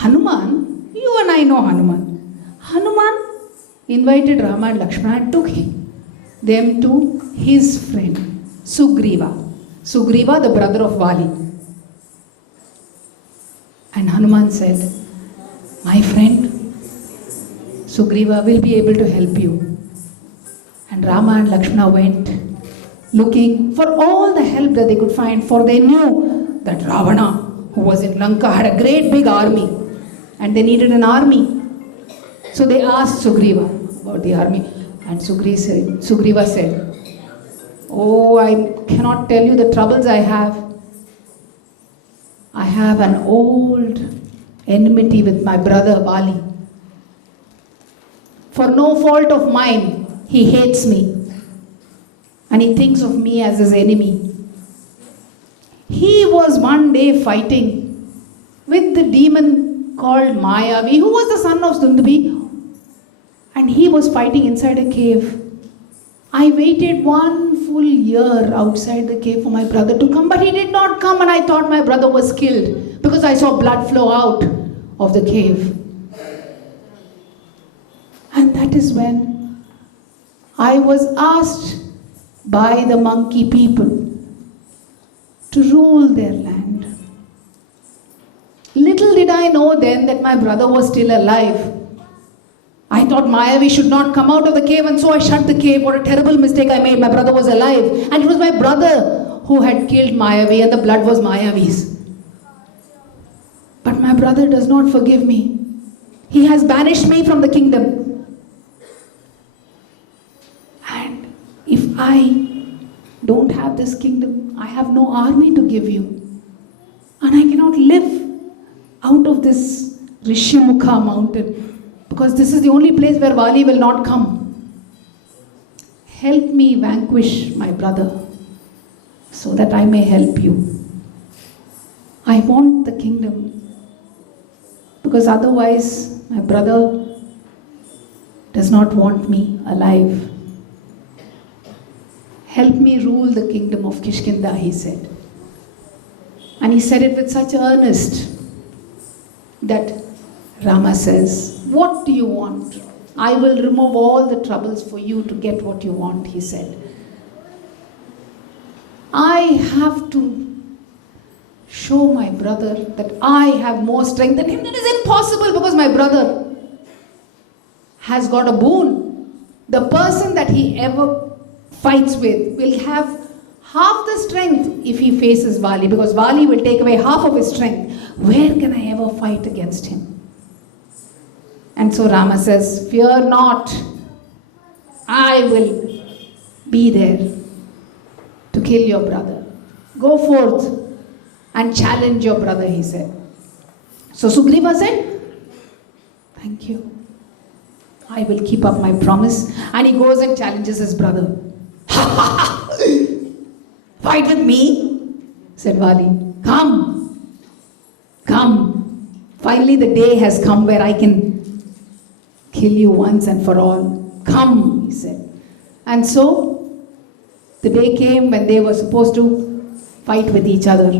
Hanuman, you and I know Hanuman. Hanuman invited Rama and Lakshmana and took them to his friend Sugriva. Sugriva, the brother of Vali. And Hanuman said, my friend Sugriva will be able to help you. And Rama and Lakshmana went looking for all the help that they could find, for they knew that Ravana, who was in Lanka, had a great big army and they needed an army. So they asked Sugriva about the army, and Sugriva said, oh, I cannot tell you the troubles I have. I have an old enmity with my brother Vali. For no fault of mine, he hates me and he thinks of me as his enemy. He was one day fighting with the demon called Mayavi, who was the son of Dundubi, and he was fighting inside a cave. I waited 1 full year outside the cave for my brother to come, but he did not come, and I thought my brother was killed because I saw blood flow out of the cave. And that is when I was asked by the monkey people to rule their land. Little did I know then that my brother was still alive. I thought Mayavi should not come out of the cave, and so I shut the cave. What a terrible mistake I made. My brother was alive, and it was my brother who had killed Mayavi, and the blood was Mayavi's. But my brother does not forgive me. He has banished me from the kingdom. And if I don't have this kingdom, I have no army to give you. And I cannot live out of this Rishimukha mountain, because this is the only place where Vali will not come. Help me vanquish my brother so that I may help you. I want the kingdom, because otherwise my brother does not want me alive. Help me rule the kingdom of Kishkinda, he said. And he said it with such earnest that Rama says, what do you want? I will remove all the troubles for you to get what you want, he said. I have to show my brother that I have more strength than him. That is impossible, because my brother has got a boon. The person that he ever fights with will have half the strength if he faces Vali, because Vali will take away half of his strength. Where can I ever fight against him? And so Rama says, fear not, I will be there to kill your brother. Go forth and challenge your brother, he said. So Sugriva said, thank you. I will keep up my promise. And he goes and challenges his brother. Fight with me, said Vali. Come. Finally the day has come where I can kill you once and for all. Come, he said. And so the day came when they were supposed to fight with each other.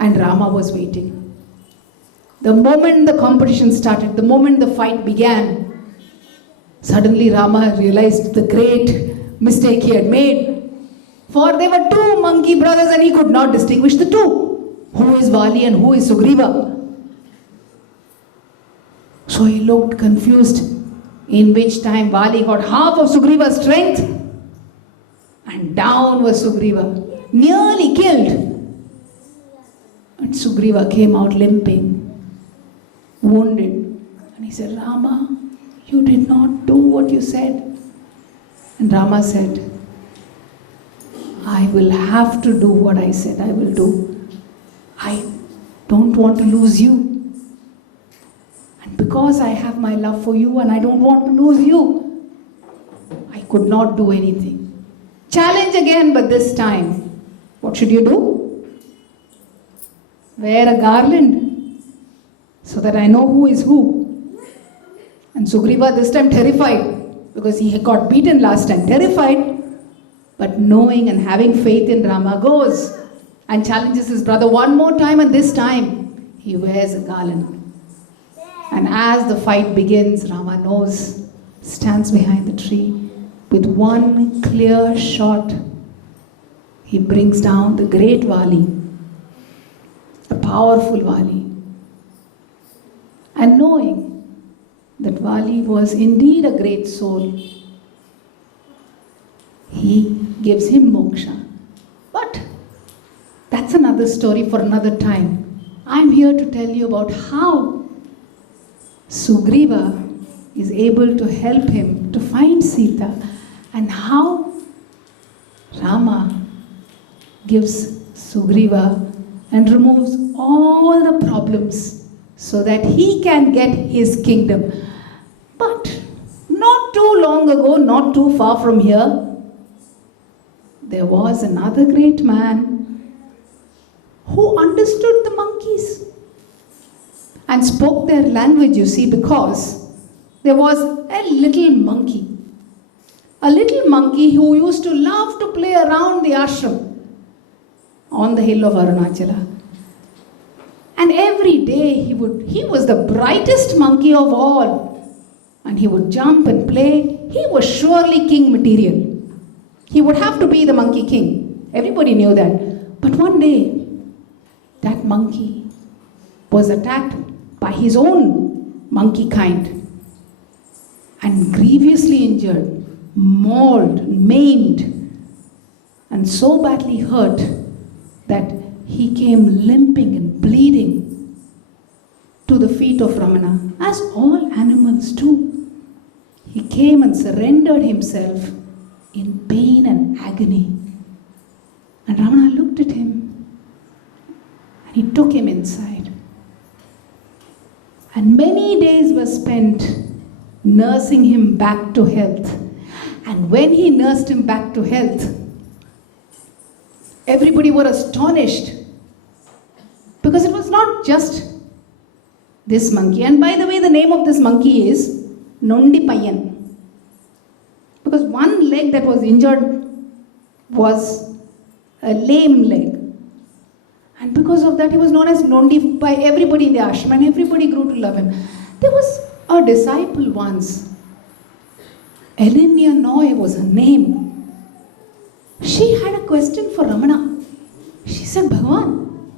And Rama was waiting. The moment the competition started, the moment the fight began, suddenly Rama realized the great mistake he had made. For there were two monkey brothers and he could not distinguish the two. Who is Vali and who is Sugriva? So he looked confused, in which time Vali got half of Sugriva's strength, and down was Sugriva, nearly killed. And Sugriva came out limping, wounded. And he said, Rama, you did not do what you said. And Rama said, I will have to do what I said I will do. I don't want to lose you. And because I have my love for you and I don't want to lose you, I could not do anything. Challenge again, but this time, what should you do? Wear a garland so that I know who is who. And Sugriva this time terrified, because he had got beaten last time, terrified, but knowing and having faith in Rama, goes and challenges his brother one more time, and this time he wears a garland. And as the fight begins, Rama knows, stands behind the tree with one clear shot. He brings down the great Vali, the powerful Vali. And knowing that Vali was indeed a great soul, he gives him moksha. But that's another story for another time. I'm here to tell you about how Sugriva is able to help him to find Sita, and how Rama gives Sugriva and removes all the problems so that he can get his kingdom. But not too long ago, not too far from here, there was another great man who understood the monkeys and spoke their language, you see, because there was a little monkey who used to love to play around the ashram on the hill of Arunachala. And every day he was the brightest monkey of all, and he would jump and play. He was surely king material. He would have to be the monkey king. Everybody knew that. But one day, that monkey was attacked by his own monkey kind and grievously injured, mauled, maimed, and so badly hurt that he came limping and bleeding to the feet of Ramana, as all animals do. He came and surrendered himself in pain and agony. And Ramana looked at him and he took him inside. And many days were spent nursing him back to health. And when he nursed him back to health, everybody were astonished, because it was not just this monkey. And by the way, the name of this monkey is Nondi Payan, because one leg that was injured was a lame leg. And because of that, he was known as Nondi by everybody in the ashram, and everybody grew to love him. There was a disciple once, Elenia Noy was her name. She had a question for Ramana. She said, Bhagavan,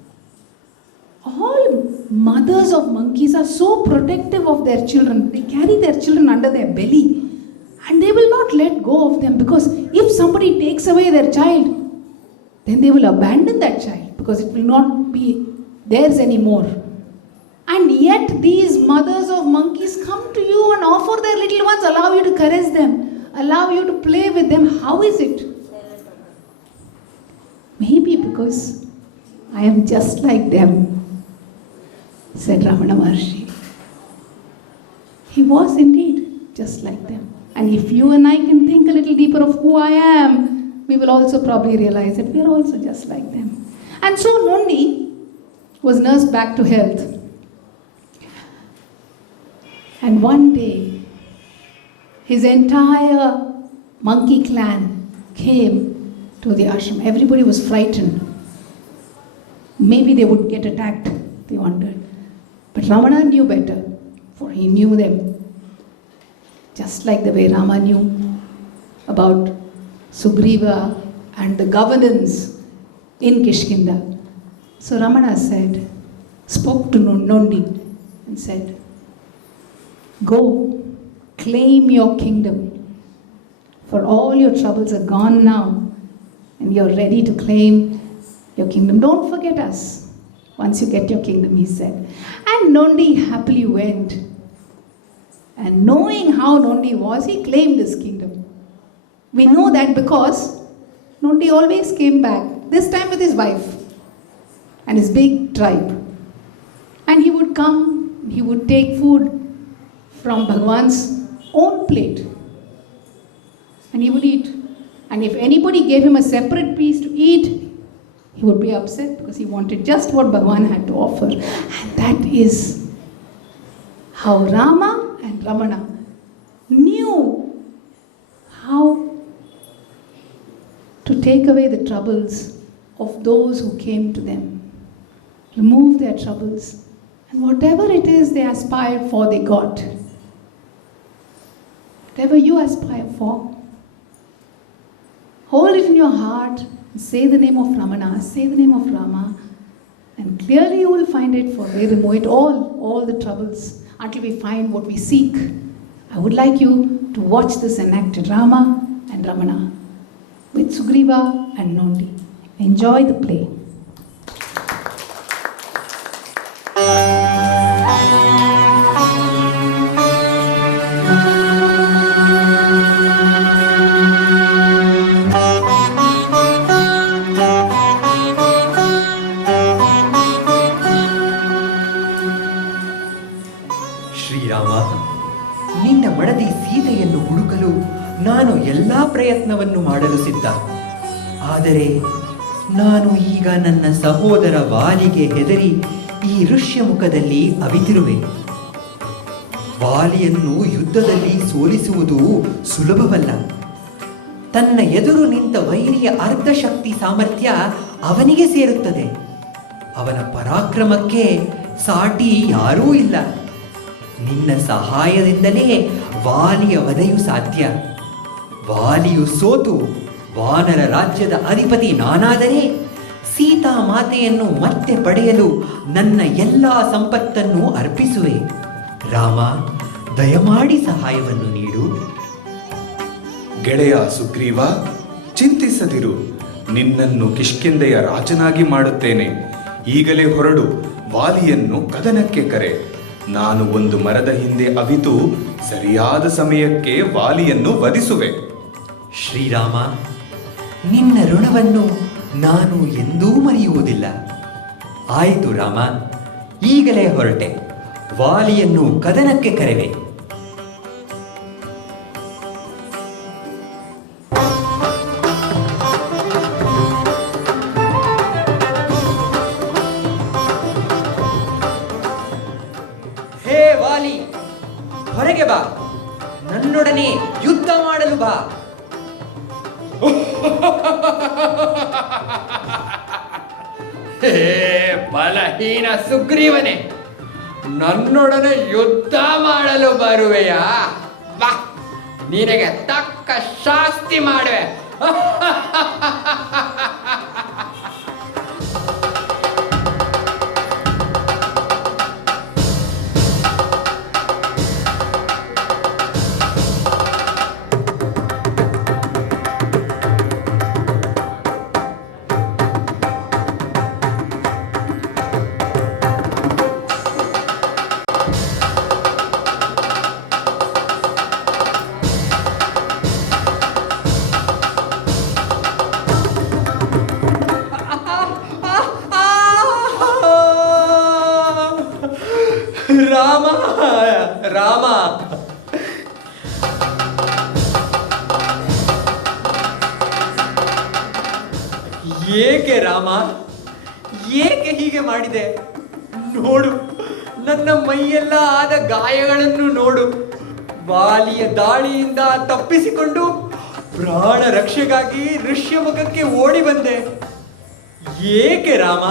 all mothers of monkeys are so protective of their children. They carry their children under their belly and they will not let go of them, because if somebody takes away their child, then they will abandon that child because it will not be theirs anymore. And yet these mothers of monkeys come to you and offer their little ones, allow you to caress them, allow you to play with them. How is it? Maybe because I am just like them, said Ramana Maharshi. He was indeed just like them. And if you and I can think a little deeper of who I am, we will also probably realize that we are also just like them. And so Nondi was nursed back to health. And one day, his entire monkey clan came to the ashram. Everybody was frightened. Maybe they would get attacked, they wondered. But Ramana knew better, for he knew them. Just like the way Rama knew about Sugriva and the governance in Kishkinda. So Ramana spoke to Nondi and said, go, claim your kingdom, for all your troubles are gone now, and you're ready to claim your kingdom. Don't forget us once you get your kingdom, he said. And Nondi happily went. And knowing how Nondi was, he claimed his kingdom. We know that because Nondi always came back, this time with his wife and his big tribe. And he would come, he would take food from Bhagwan's own plate and he would eat. And if anybody gave him a separate piece to eat, he would be upset because he wanted just what Bhagwan had to offer. And that is how Rama and Ramana knew how to take away the troubles of those who came to them, remove their troubles, And whatever it is they aspired for, they got. Whatever you aspire for, hold it in your heart, say the name of Ramana, say the name of Rama, and clearly you will find it, for they remove it all the troubles, until we find what we seek. I would like you to watch this enacted Rama and Ramana with Sugriva and Nondi. Enjoy the play. Shriram, ನಿನ್ನ ಮಡದಿ ಸೀತೆಯನ್ನು ಹುಡುಕಲು ನಾನು ಎಲ್ಲ ಪ್ರಯತ್ನವನ್ನು ಮಾಡಲು ಸಿದ್ಧ. ಆದರೆ ನಾನು ಈಗ ನನ್ನ ಸಹೋದರ ವಾಲಿಗೆ ಹೆದರಿ ಈ ಋಷ್ಯಮುಖದಲ್ಲಿ ಅವಿತಿರುವೆ. ವಾಲಿಯನ್ನು ಯುದ್ಧದಲ್ಲಿ ಸೋಲಿಸುವುದು ಸುಲಭವಲ್ಲ. ತನ್ನ ಎದುರು ನಿಂತ ವೈರಿಯ ಅರ್ಧ ಶಕ್ತಿ ಸಾಮರ್ಥ್ಯ ಅವನಿಗೆ ಸೇರುತ್ತದೆ. ಅವನ ಪರಾಕ್ರಮಕ್ಕೆ ಸಾಟಿ ಯಾರೂ ಇಲ್ಲ. ನಿನ್ನ ಸಹಾಯದಿಂದಲೇ ವಾಲಿಯ ವಧೆಯು ಸಾಧ್ಯ. ವಾಲಿಯು ಸೋತು ವಾನರ ರಾಜ್ಯದ ಅಧಿಪತಿ ನಾನಾದರೆ ಸೀತಾ ಮಾತೆಯನ್ನು ಮತ್ತೆ ಪಡೆಯಲು ನನ್ನ ಎಲ್ಲ ಸಂಪತ್ತನ್ನು ಅರ್ಪಿಸುವೆ. ರಾಮ, ದಯಮಾಡಿ ಸಹಾಯವನ್ನು ನೀಡು. ಗೆಳೆಯ ಸುಗ್ರೀವ, ಚಿಂತಿಸದಿರು. ನಿನ್ನನ್ನು ಕಿಷ್ಕಿಂಧೆಯ ರಾಜನಾಗಿ ಮಾಡುತ್ತೇನೆ. ಈಗಲೇ ಹೊರಡು, ವಾಲಿಯನ್ನು ಕದನಕ್ಕೆ ಕರೆ. ನಾನು ಒಂದು ಮರದ ಹಿಂದೆ ಅವಿತು ಸರಿಯಾದ ಸಮಯಕ್ಕೆ ವಾಲಿಯನ್ನು ವಧಿಸುವೆ. ಶ್ರೀರಾಮ, ನಿನ್ನ ಋಣವನ್ನು ನಾನು ಎಂದೂ ಮರೆಯುವುದಿಲ್ಲ. ಆಯಿತು ರಾಮ, ಈಗಲೇ ಹೊರಟೆ. ವಾಲಿಯನ್ನು ಕದನಕ್ಕೆ ಕರೆವೆ. ಹೇ ವಾಲಿ, ಹೊರಗೆ ಬಾ. ನನ್ನೊಡನೆ ಯುದ್ಧ ಮಾಡಲು ಬಾ. ಹೇ ಬಲಹೀನ ಸುಗ್ರೀವನೇ, ನನ್ನೊಡನೆ ಯುದ್ಧ ಮಾಡಲು ಬರುವೆಯಾ? ಬಾ, ನಿನಗೆ ತಕ್ಕ ಶಾಸ್ತಿ ಮಾಡುವೆ. ರಾಮ, ರಾಮ, ಏಕೆ ರಾಮ, ಏಕೆ ಹೀಗೆ ಮಾಡಿದೆ? ನೋಡು, ನನ್ನ ಮೈಯೆಲ್ಲ ಆದ ಗಾಯಗಳನ್ನು ನೋಡು. ವಾಲಿಯ ದಾಳಿಯಿಂದ ತಪ್ಪಿಸಿಕೊಂಡು ಪ್ರಾಣ ರಕ್ಷೆಗಾಗಿ ಋಷ್ಯಮುಖಕ್ಕೆ ಓಡಿ ಬಂದೆ. ಏಕೆ ರಾಮ,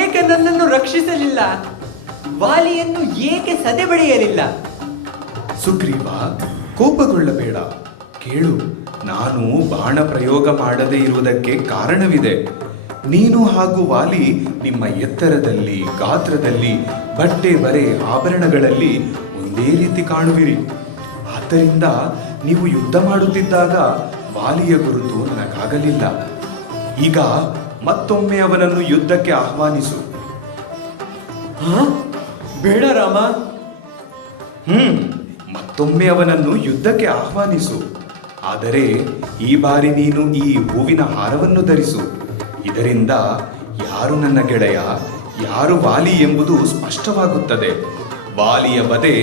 ಏಕೆ ನನ್ನನ್ನು ರಕ್ಷಿಸಲಿಲ್ಲ? ವಾಲಿಯನ್ನು ಏಕೆ ಸದೆಬಡಿಯಲಿಲ್ಲ? ಸುಗ್ರೀವ, ಕೋಪಗೊಳ್ಳಬೇಡ. ಕೇಳು, ನಾನು ಬಾಣ ಪ್ರಯೋಗ ಮಾಡದೇ ಇರುವುದಕ್ಕೆ ಕಾರಣವಿದೆ. ನೀನು ಹಾಗೂ ವಾಲಿ ನಿಮ್ಮ ಎತ್ತರದಲ್ಲಿ, ಗಾತ್ರದಲ್ಲಿ, ಬಟ್ಟೆ ಬರೆ ಆಭರಣಗಳಲ್ಲಿ ಒಂದೇ ರೀತಿ ಕಾಣುವಿರಿ. ಆದ್ದರಿಂದ ನೀವು ಯುದ್ಧ ಮಾಡುತ್ತಿದ್ದಾಗ ವಾಲಿಯ ಗುರುತು ನನಗಾಗಲಿಲ್ಲ. ಈಗ ಮತ್ತೊಮ್ಮೆ ಅವನನ್ನು ಯುದ್ಧಕ್ಕೆ ಆಹ್ವಾನಿಸು. ಬೇಡ ರಾಮ. ಮತ್ತೊಮ್ಮೆ ಅವನನ್ನು ಯುದ್ಧಕ್ಕೆ ಆಹ್ವಾನಿಸು. ಆದರೆ ಈ ಬಾರಿ ನೀನು ಈ ಹೂವಿನ ಹಾರವನ್ನು ಧರಿಸು. ಇದರಿಂದ ಯಾರು ನನ್ನ ಗೆಳೆಯ, ಯಾರು ವಾಲಿ ಎಂಬುದು ಸ್ಪಷ್ಟವಾಗುತ್ತದೆ. ವಾಲಿಯ ವಧೆ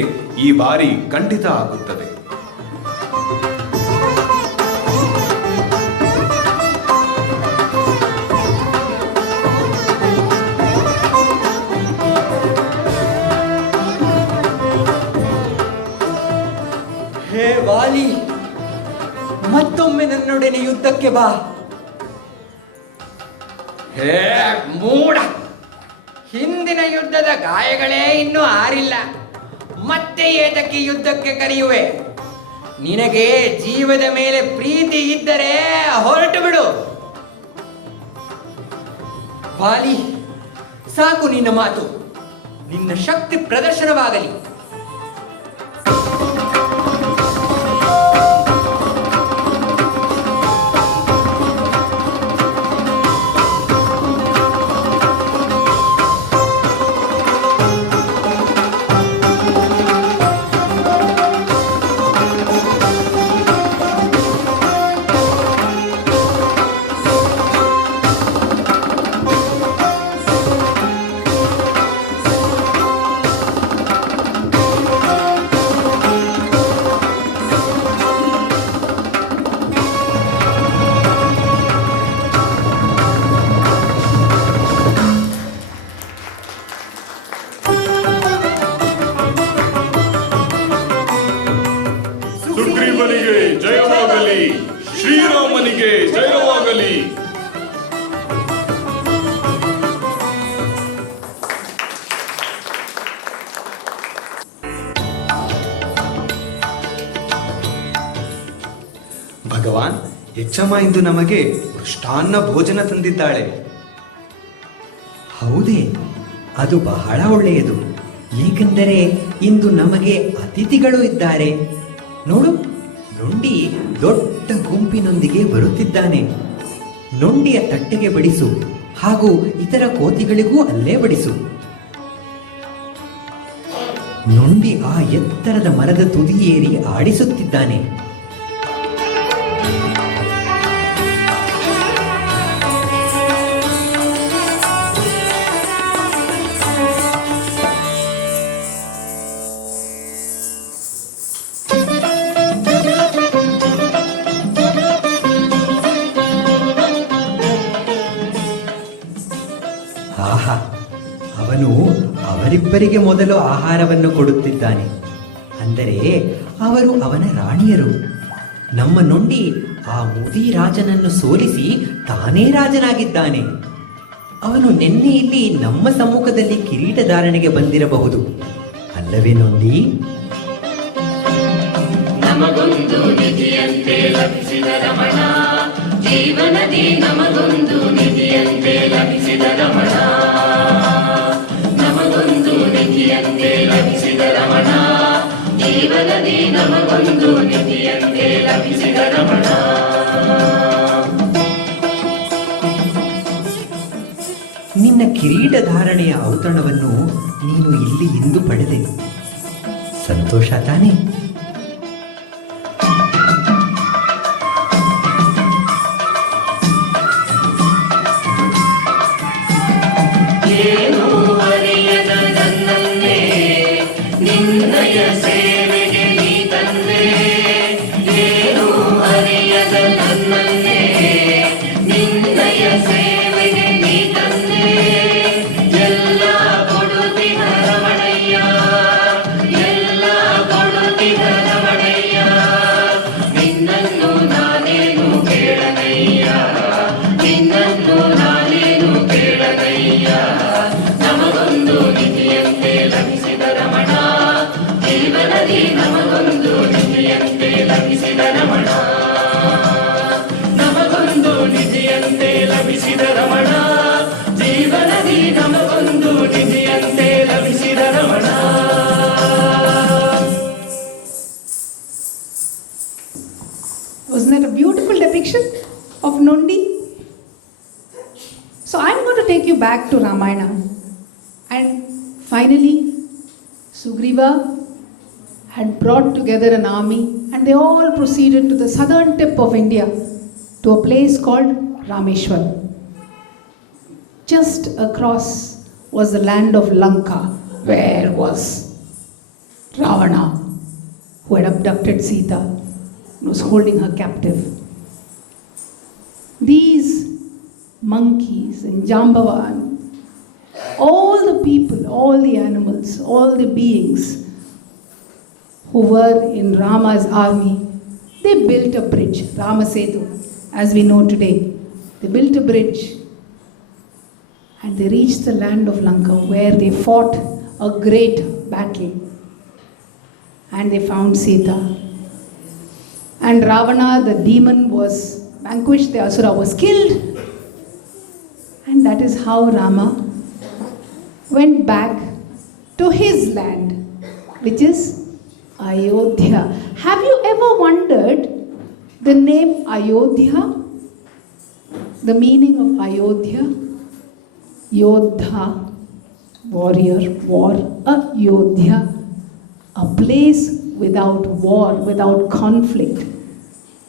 ಈ ಬಾರಿ ಖಂಡಿತ ಆಗುತ್ತದೆ. ಹೇ ವಾಲಿ, ಮತ್ತೊಮ್ಮೆ ನನ್ನೊಡನೆ ಯುದ್ಧಕ್ಕೆ ಬಾ. ಹೇ ಮೂಢ, ಹಿಂದಿನ ಯುದ್ಧದ ಗಾಯಗಳೇ ಇನ್ನೂ ಆರಿಲ್ಲ. ಮತ್ತೆ ಏತಕ್ಕೆ ಯುದ್ಧಕ್ಕೆ ಕರೆಯುವೆ? ನಿನಗೆ ಜೀವದ ಮೇಲೆ ಪ್ರೀತಿ ಇದ್ದರೆ ಹೊರಟು ಬಿಡು. ವಾಲಿ, ಸಾಕು ನಿನ್ನ ಮಾತು. ನಿನ್ನ ಶಕ್ತಿ ಪ್ರದರ್ಶನವಾಗಲಿ. ಸುಗ್ರೀವನಿಗೆ ಜಯವಾಗಲಿ, ಶ್ರೀರಾಮನಿಗೆ ಜಯವಾಗಲಿ. ಭಗವಾನ್, ಯಚ್ಚಮ್ಮ ಇಂದು ನಮಗೆ ಮೃಷ್ಟಾನ್ನ ಭೋಜನ ತಂದಿದ್ದಾಳೆ. ಹೌದೇ? ಅದು ಬಹಳ ಒಳ್ಳೆಯದು. ಏಕೆಂದರೆ ಇಂದು ನಮಗೆ ಅತಿಥಿಗಳು ಇದ್ದಾರೆ. ನೋಡು, ನೊಂಡಿ ದೊಡ್ಡ ಗುಂಪಿನೊಂದಿಗೆ ಬರುತ್ತಿದ್ದಾನೆ. ನೊಂಡಿಯ ತಟ್ಟೆಗೆ ಬಡಿಸು, ಹಾಗೂ ಇತರ ಕೋತಿಗಳಿಗೂ ಅಲ್ಲೇ ಬಡಿಸು. ನೊಂಡಿ ಆ ಎತ್ತರದ ಮರದ ತುದಿಯೇರಿ ಆಡಿಸುತ್ತಿದ್ದಾನೆ. ಆಹಾ, ಅವನು ಅವರಿಬ್ಬರಿಗೆ ಮೊದಲು ಆಹಾರವನ್ನು ಕೊಡುತ್ತಿದ್ದಾನೆ. ಅಂದರೆ ಅವರು ಅವನ ರಾಣಿಯರು. ನಮ್ಮ ನೊಂಡಿ ಆ ಮುದಿ ರಾಜನನ್ನು ಸೋಲಿಸಿ ತಾನೇ ರಾಜನಾಗಿದ್ದಾನೆ. ಅವನು ನಿನ್ನೆ ಇಲ್ಲಿ ನಮ್ಮ ಸಮ್ಮುಖದಲ್ಲಿ ಕಿರೀಟಧಾರಣೆಗೆ ಬಂದಿರಬಹುದು, ಅಲ್ಲವೇ ನೊಂಡಿ? ನಮಗೊಂದು ನಿಧಿಯಂತೆ ಲಭಿಸಿದ ರಮಣ, ಜೀವನದಿ ನಮಗೊಂದು ನಿಧಿಯಂತೆ ಲಭಿಸಿದ ರಮಣ, ನಮಗೊಂದು ನಿಧಿಯಂತೆ ಲಭಿಸಿದ ರಮಣ, ಜೀವನದಿ ನಮಗೊಂದು ನಿಧಿಯಂತೆ ಲಭಿಸಿದ ರಮಣ. ನಿನ್ನ ಕಿರೀಟಧಾರಣೆಯ ಔತಣವನ್ನು ನೀನು ಇಲ್ಲಿ ಇಂದು ಪಡೆದೆ. ಸಂತೋಷ ತಾನೇ? ಏನು ಅರಿಯದ ನನ್ನನ್ನೇ ನಿನ್ನಯ ಸೇವೆಗೆ ನೀ ತಂದೆ, ಏನು ಅರಿಯದ ನನ್ನನ್ನೇ ನಿನ್ನಯ ಸೇವೆಗೆ ನೀ ತಂದೆ, ಎಲ್ಲ ಕೊಡುತ್ತಿಹ ರಮಣಯ್ಯ, ಎಲ್ಲ ಕೊಡುತ್ತಿಹ ರಮಣಯ್ಯ, ನಿನ್ನನ್ನು ನಾನೇನು ಕೇಳನಯ್ಯ, ನಿನ್ನನ್ನು ನಾನೇನು ಕೇಳನಯ್ಯ, ನಮಗೊಂದು ನಿಧಿಯಂತೆ ಲಭಿಸಿದ ರಮಣ, ಜೀವನದಿ ನಮಗೊಂದು ನಿಧಿಯಂತೆ ಲಭಿಸಿದ ರಮಣ, ನಮಗೊಂದು ನಿಧಿಯಂತೆ ಲಭಿಸಿದ ರಮಣ, ಜೀವನದಿ ನಮಗೊಂದು ನಿಧಿಯಂತೆ ಲಭಿಸಿದ Ramana. Wasn't that a beautiful depiction of Nondi? So I'm going to take you back to Ramayana. And finally, Sugriva had brought together an army and they all proceeded to the southern tip of India to a place called Rameshwar. Just across was the land of Lanka, where was Ravana, who had abducted Sita and was holding her captive. These monkeys and Jambavan, all the people, all the animals, all the beings who were in Rama's army, they built a bridge, Rama Setu, as we know today. They built a bridge and they reached the land of Lanka where they fought a great battle. And they found Sita. And Ravana, the demon, was vanquished, the Asura was killed. And that is how Rama went back to his land, which is Ayodhya. Have you ever wondered the name Ayodhya? The meaning of Ayodhya? Yodha, warrior, war. Ayodhya, a place without war, without conflict.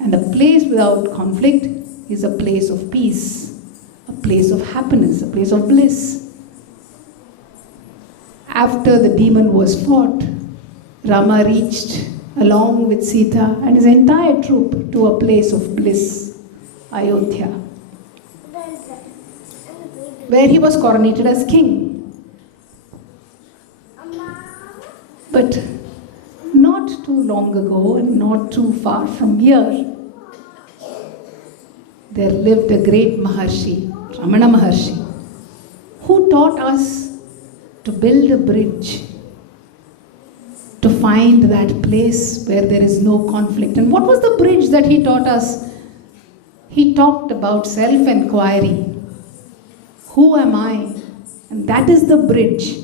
And a place without conflict is a place of peace, a place of happiness, a place of bliss. After the demon was fought, Rama reached along with Sita and his entire troop to a place of bliss, Ayodhya, where he was coronated as king. But not too long ago and not too far from here, there lived a great Maharshi, Ramana Maharshi, who taught us to build a bridge to find that place where there is no conflict. And what was the bridge that he taught us? He talked about self-enquiry. Who am I? And that is the bridge.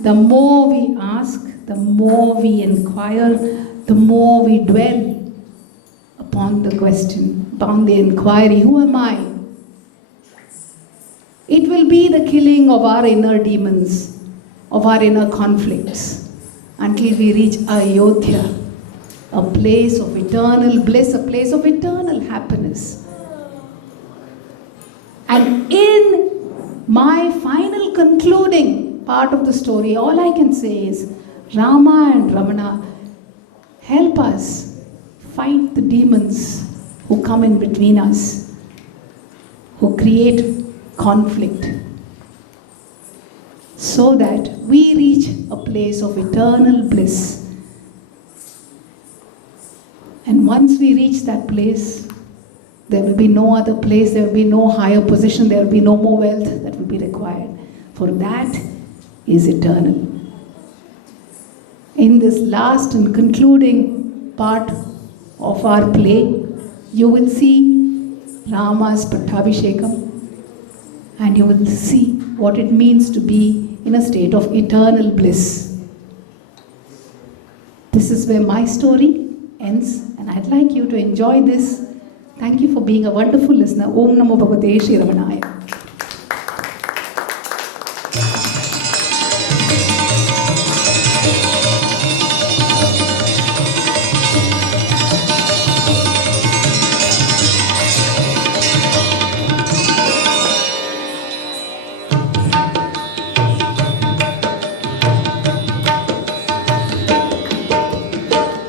The more we ask, the more we inquire, the more we dwell upon the question, upon the inquiry, who am I? It will be the killing of our inner demons, of our inner conflicts, until we reach Ayodhya, a place of eternal bliss, a place of eternal happiness. And in my final concluding part of the story, all I can say is Rama and Ramana help us fight the demons who come in between us, who create conflict, so that we reach a place of eternal bliss. And once we reach that place, there will be no other place, there will be no higher position, there will be no more wealth that will be required. For that is eternal. In this last and concluding part of our play, you will see Rama's Pattabhishekam, and you will see what it means to be in a state of eternal bliss. This is where my story ends, and I'd like you to enjoy this. Thank you for being a wonderful listener. Om Namo Bhagavate Shri Ramanaya.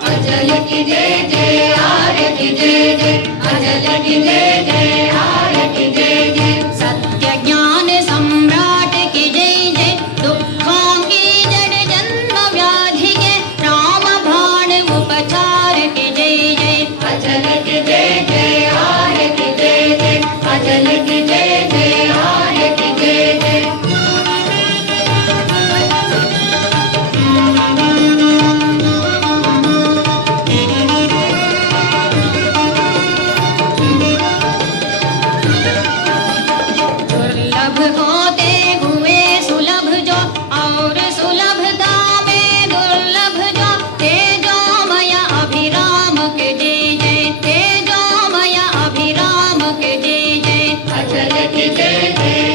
Ajay की जय जय आर्य की जय जय अजय की जय जय आर्य की जय जय सत्य ज्ञान सम्राट की जय जय दुखों की जड़ जन्म व्याधि के राम बाण उपचार की जय जय अजय की जय जय आर्य की जय जय अजय की जय जय आर्य की जय जय दुर्लभ होते हुए सुलभ जो और सुलभता में दुर्लभ जो तेजोमय अभिराम के जय जय तेजोमय अभिराम के जय जय अजय की जय जय